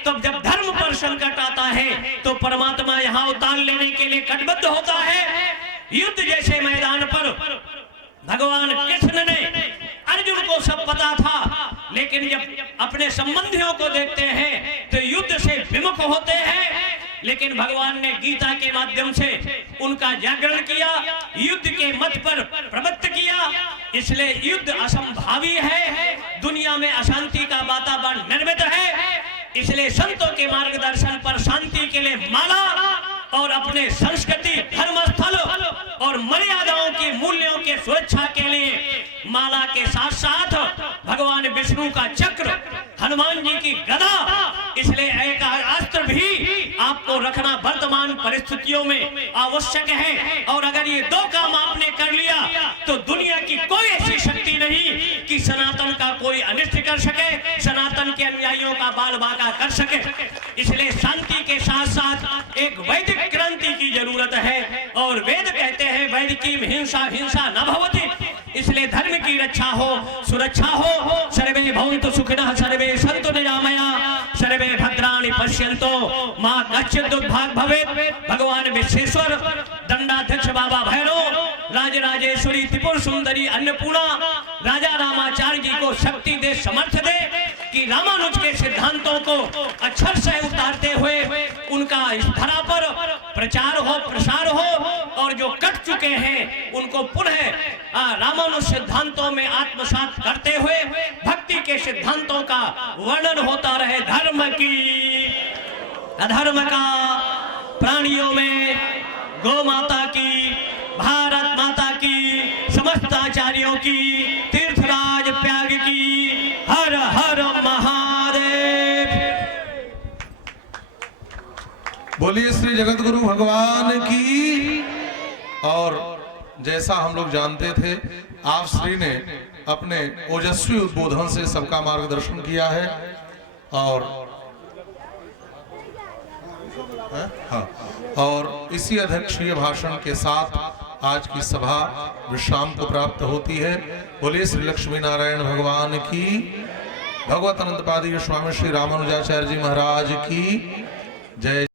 तब जब धर्म पर संकट आता है तो परमात्मा यहाँ अवतार लेने के लिए कटिबद्ध होता है। युद्ध जैसे मैदान पर भगवान कृष्ण ने, अर्जुन को सब पता था, लेकिन जब अपने संबंधियों को देखते हैं तो युद्ध से विमुख होते हैं। लेकिन भगवान ने गीता के माध्यम से उनका जागरण किया, युद्ध के मत पर प्रवृत्त किया। इसलिए युद्ध असंभावी है, दुनिया में अशांति का वातावरण निर्मित है। इसलिए संतों के मार्गदर्शन पर शांति के लिए माला और अपने संस्कृति, धर्म स्थल और मर्यादाओं की मूल्यों के सुरक्षा के लिए माला के साथ साथ भगवान विष्णु का चक्र, हनुमान जी की गदा, इसलिए एक अस्त्र भी आपको रखना वर्तमान परिस्थितियों में आवश्यक है। और अगर ये दो काम आपने कर लिया तो दुनिया की कोई ऐसी शक्ति नहीं कि सनातन का कोई अनिष्ट कर सके, सनातन के अनुयायियों का बाल बाका कर सके। इसलिए शांति के साथ साथ एक वैदिक क्रांति की जरूरत है। और वेद कहते हैं वैदिकी हिंसा हिंसा न भवति, इसलिए धर्म की रक्षा हो, सुरक्षा हो। सर्वे भवन्तु सुखिनः, सर्वे सन्तु निरामया, सर्वे भद्राणि पश्यन्तु मा कश्चित् दुर्भाग् भवेत्। भगवान विश्वेश्वर, दंडाध्यक्ष बाबा भैरव, राजराजेश्वरी, त्रिपुर सुंदरी, अन्नपूर्णा, राजा रामाचार्य जी को शक्ति दे, समर्थ दे कि रामानुज के सिद्धांतों को अक्षर से उतारते हुए उनका इस धरा पर प्रचार हो, प्रसार हो, और जो कट चुके हैं उनको पुनः रामानुज सिद्धांतों में आत्मसात करते हुए भक्ति के सिद्धांतों का वर्णन होता रहे। धर्म की, अधर्म का, प्राणियों में गौ माता की, भारत माता की, समस्त आचार्यों की, तीर्थराज त्याग की। हर हर महादेव। बोलिए श्री जगत गुरु भगवान की। और जैसा हम लोग जानते थे, आप श्री ने अपने ओजस्वी उद्बोधन से सबका मार्गदर्शन किया है। और हाँ, और इसी अध्यक्षीय भाषण के साथ आज की सभा विश्राम को प्राप्त होती है। बोलिए श्री लक्ष्मी नारायण भगवान की, भगवत अनंतपादी स्वामी श्री रामानुजाचार्य जी महाराज की जय।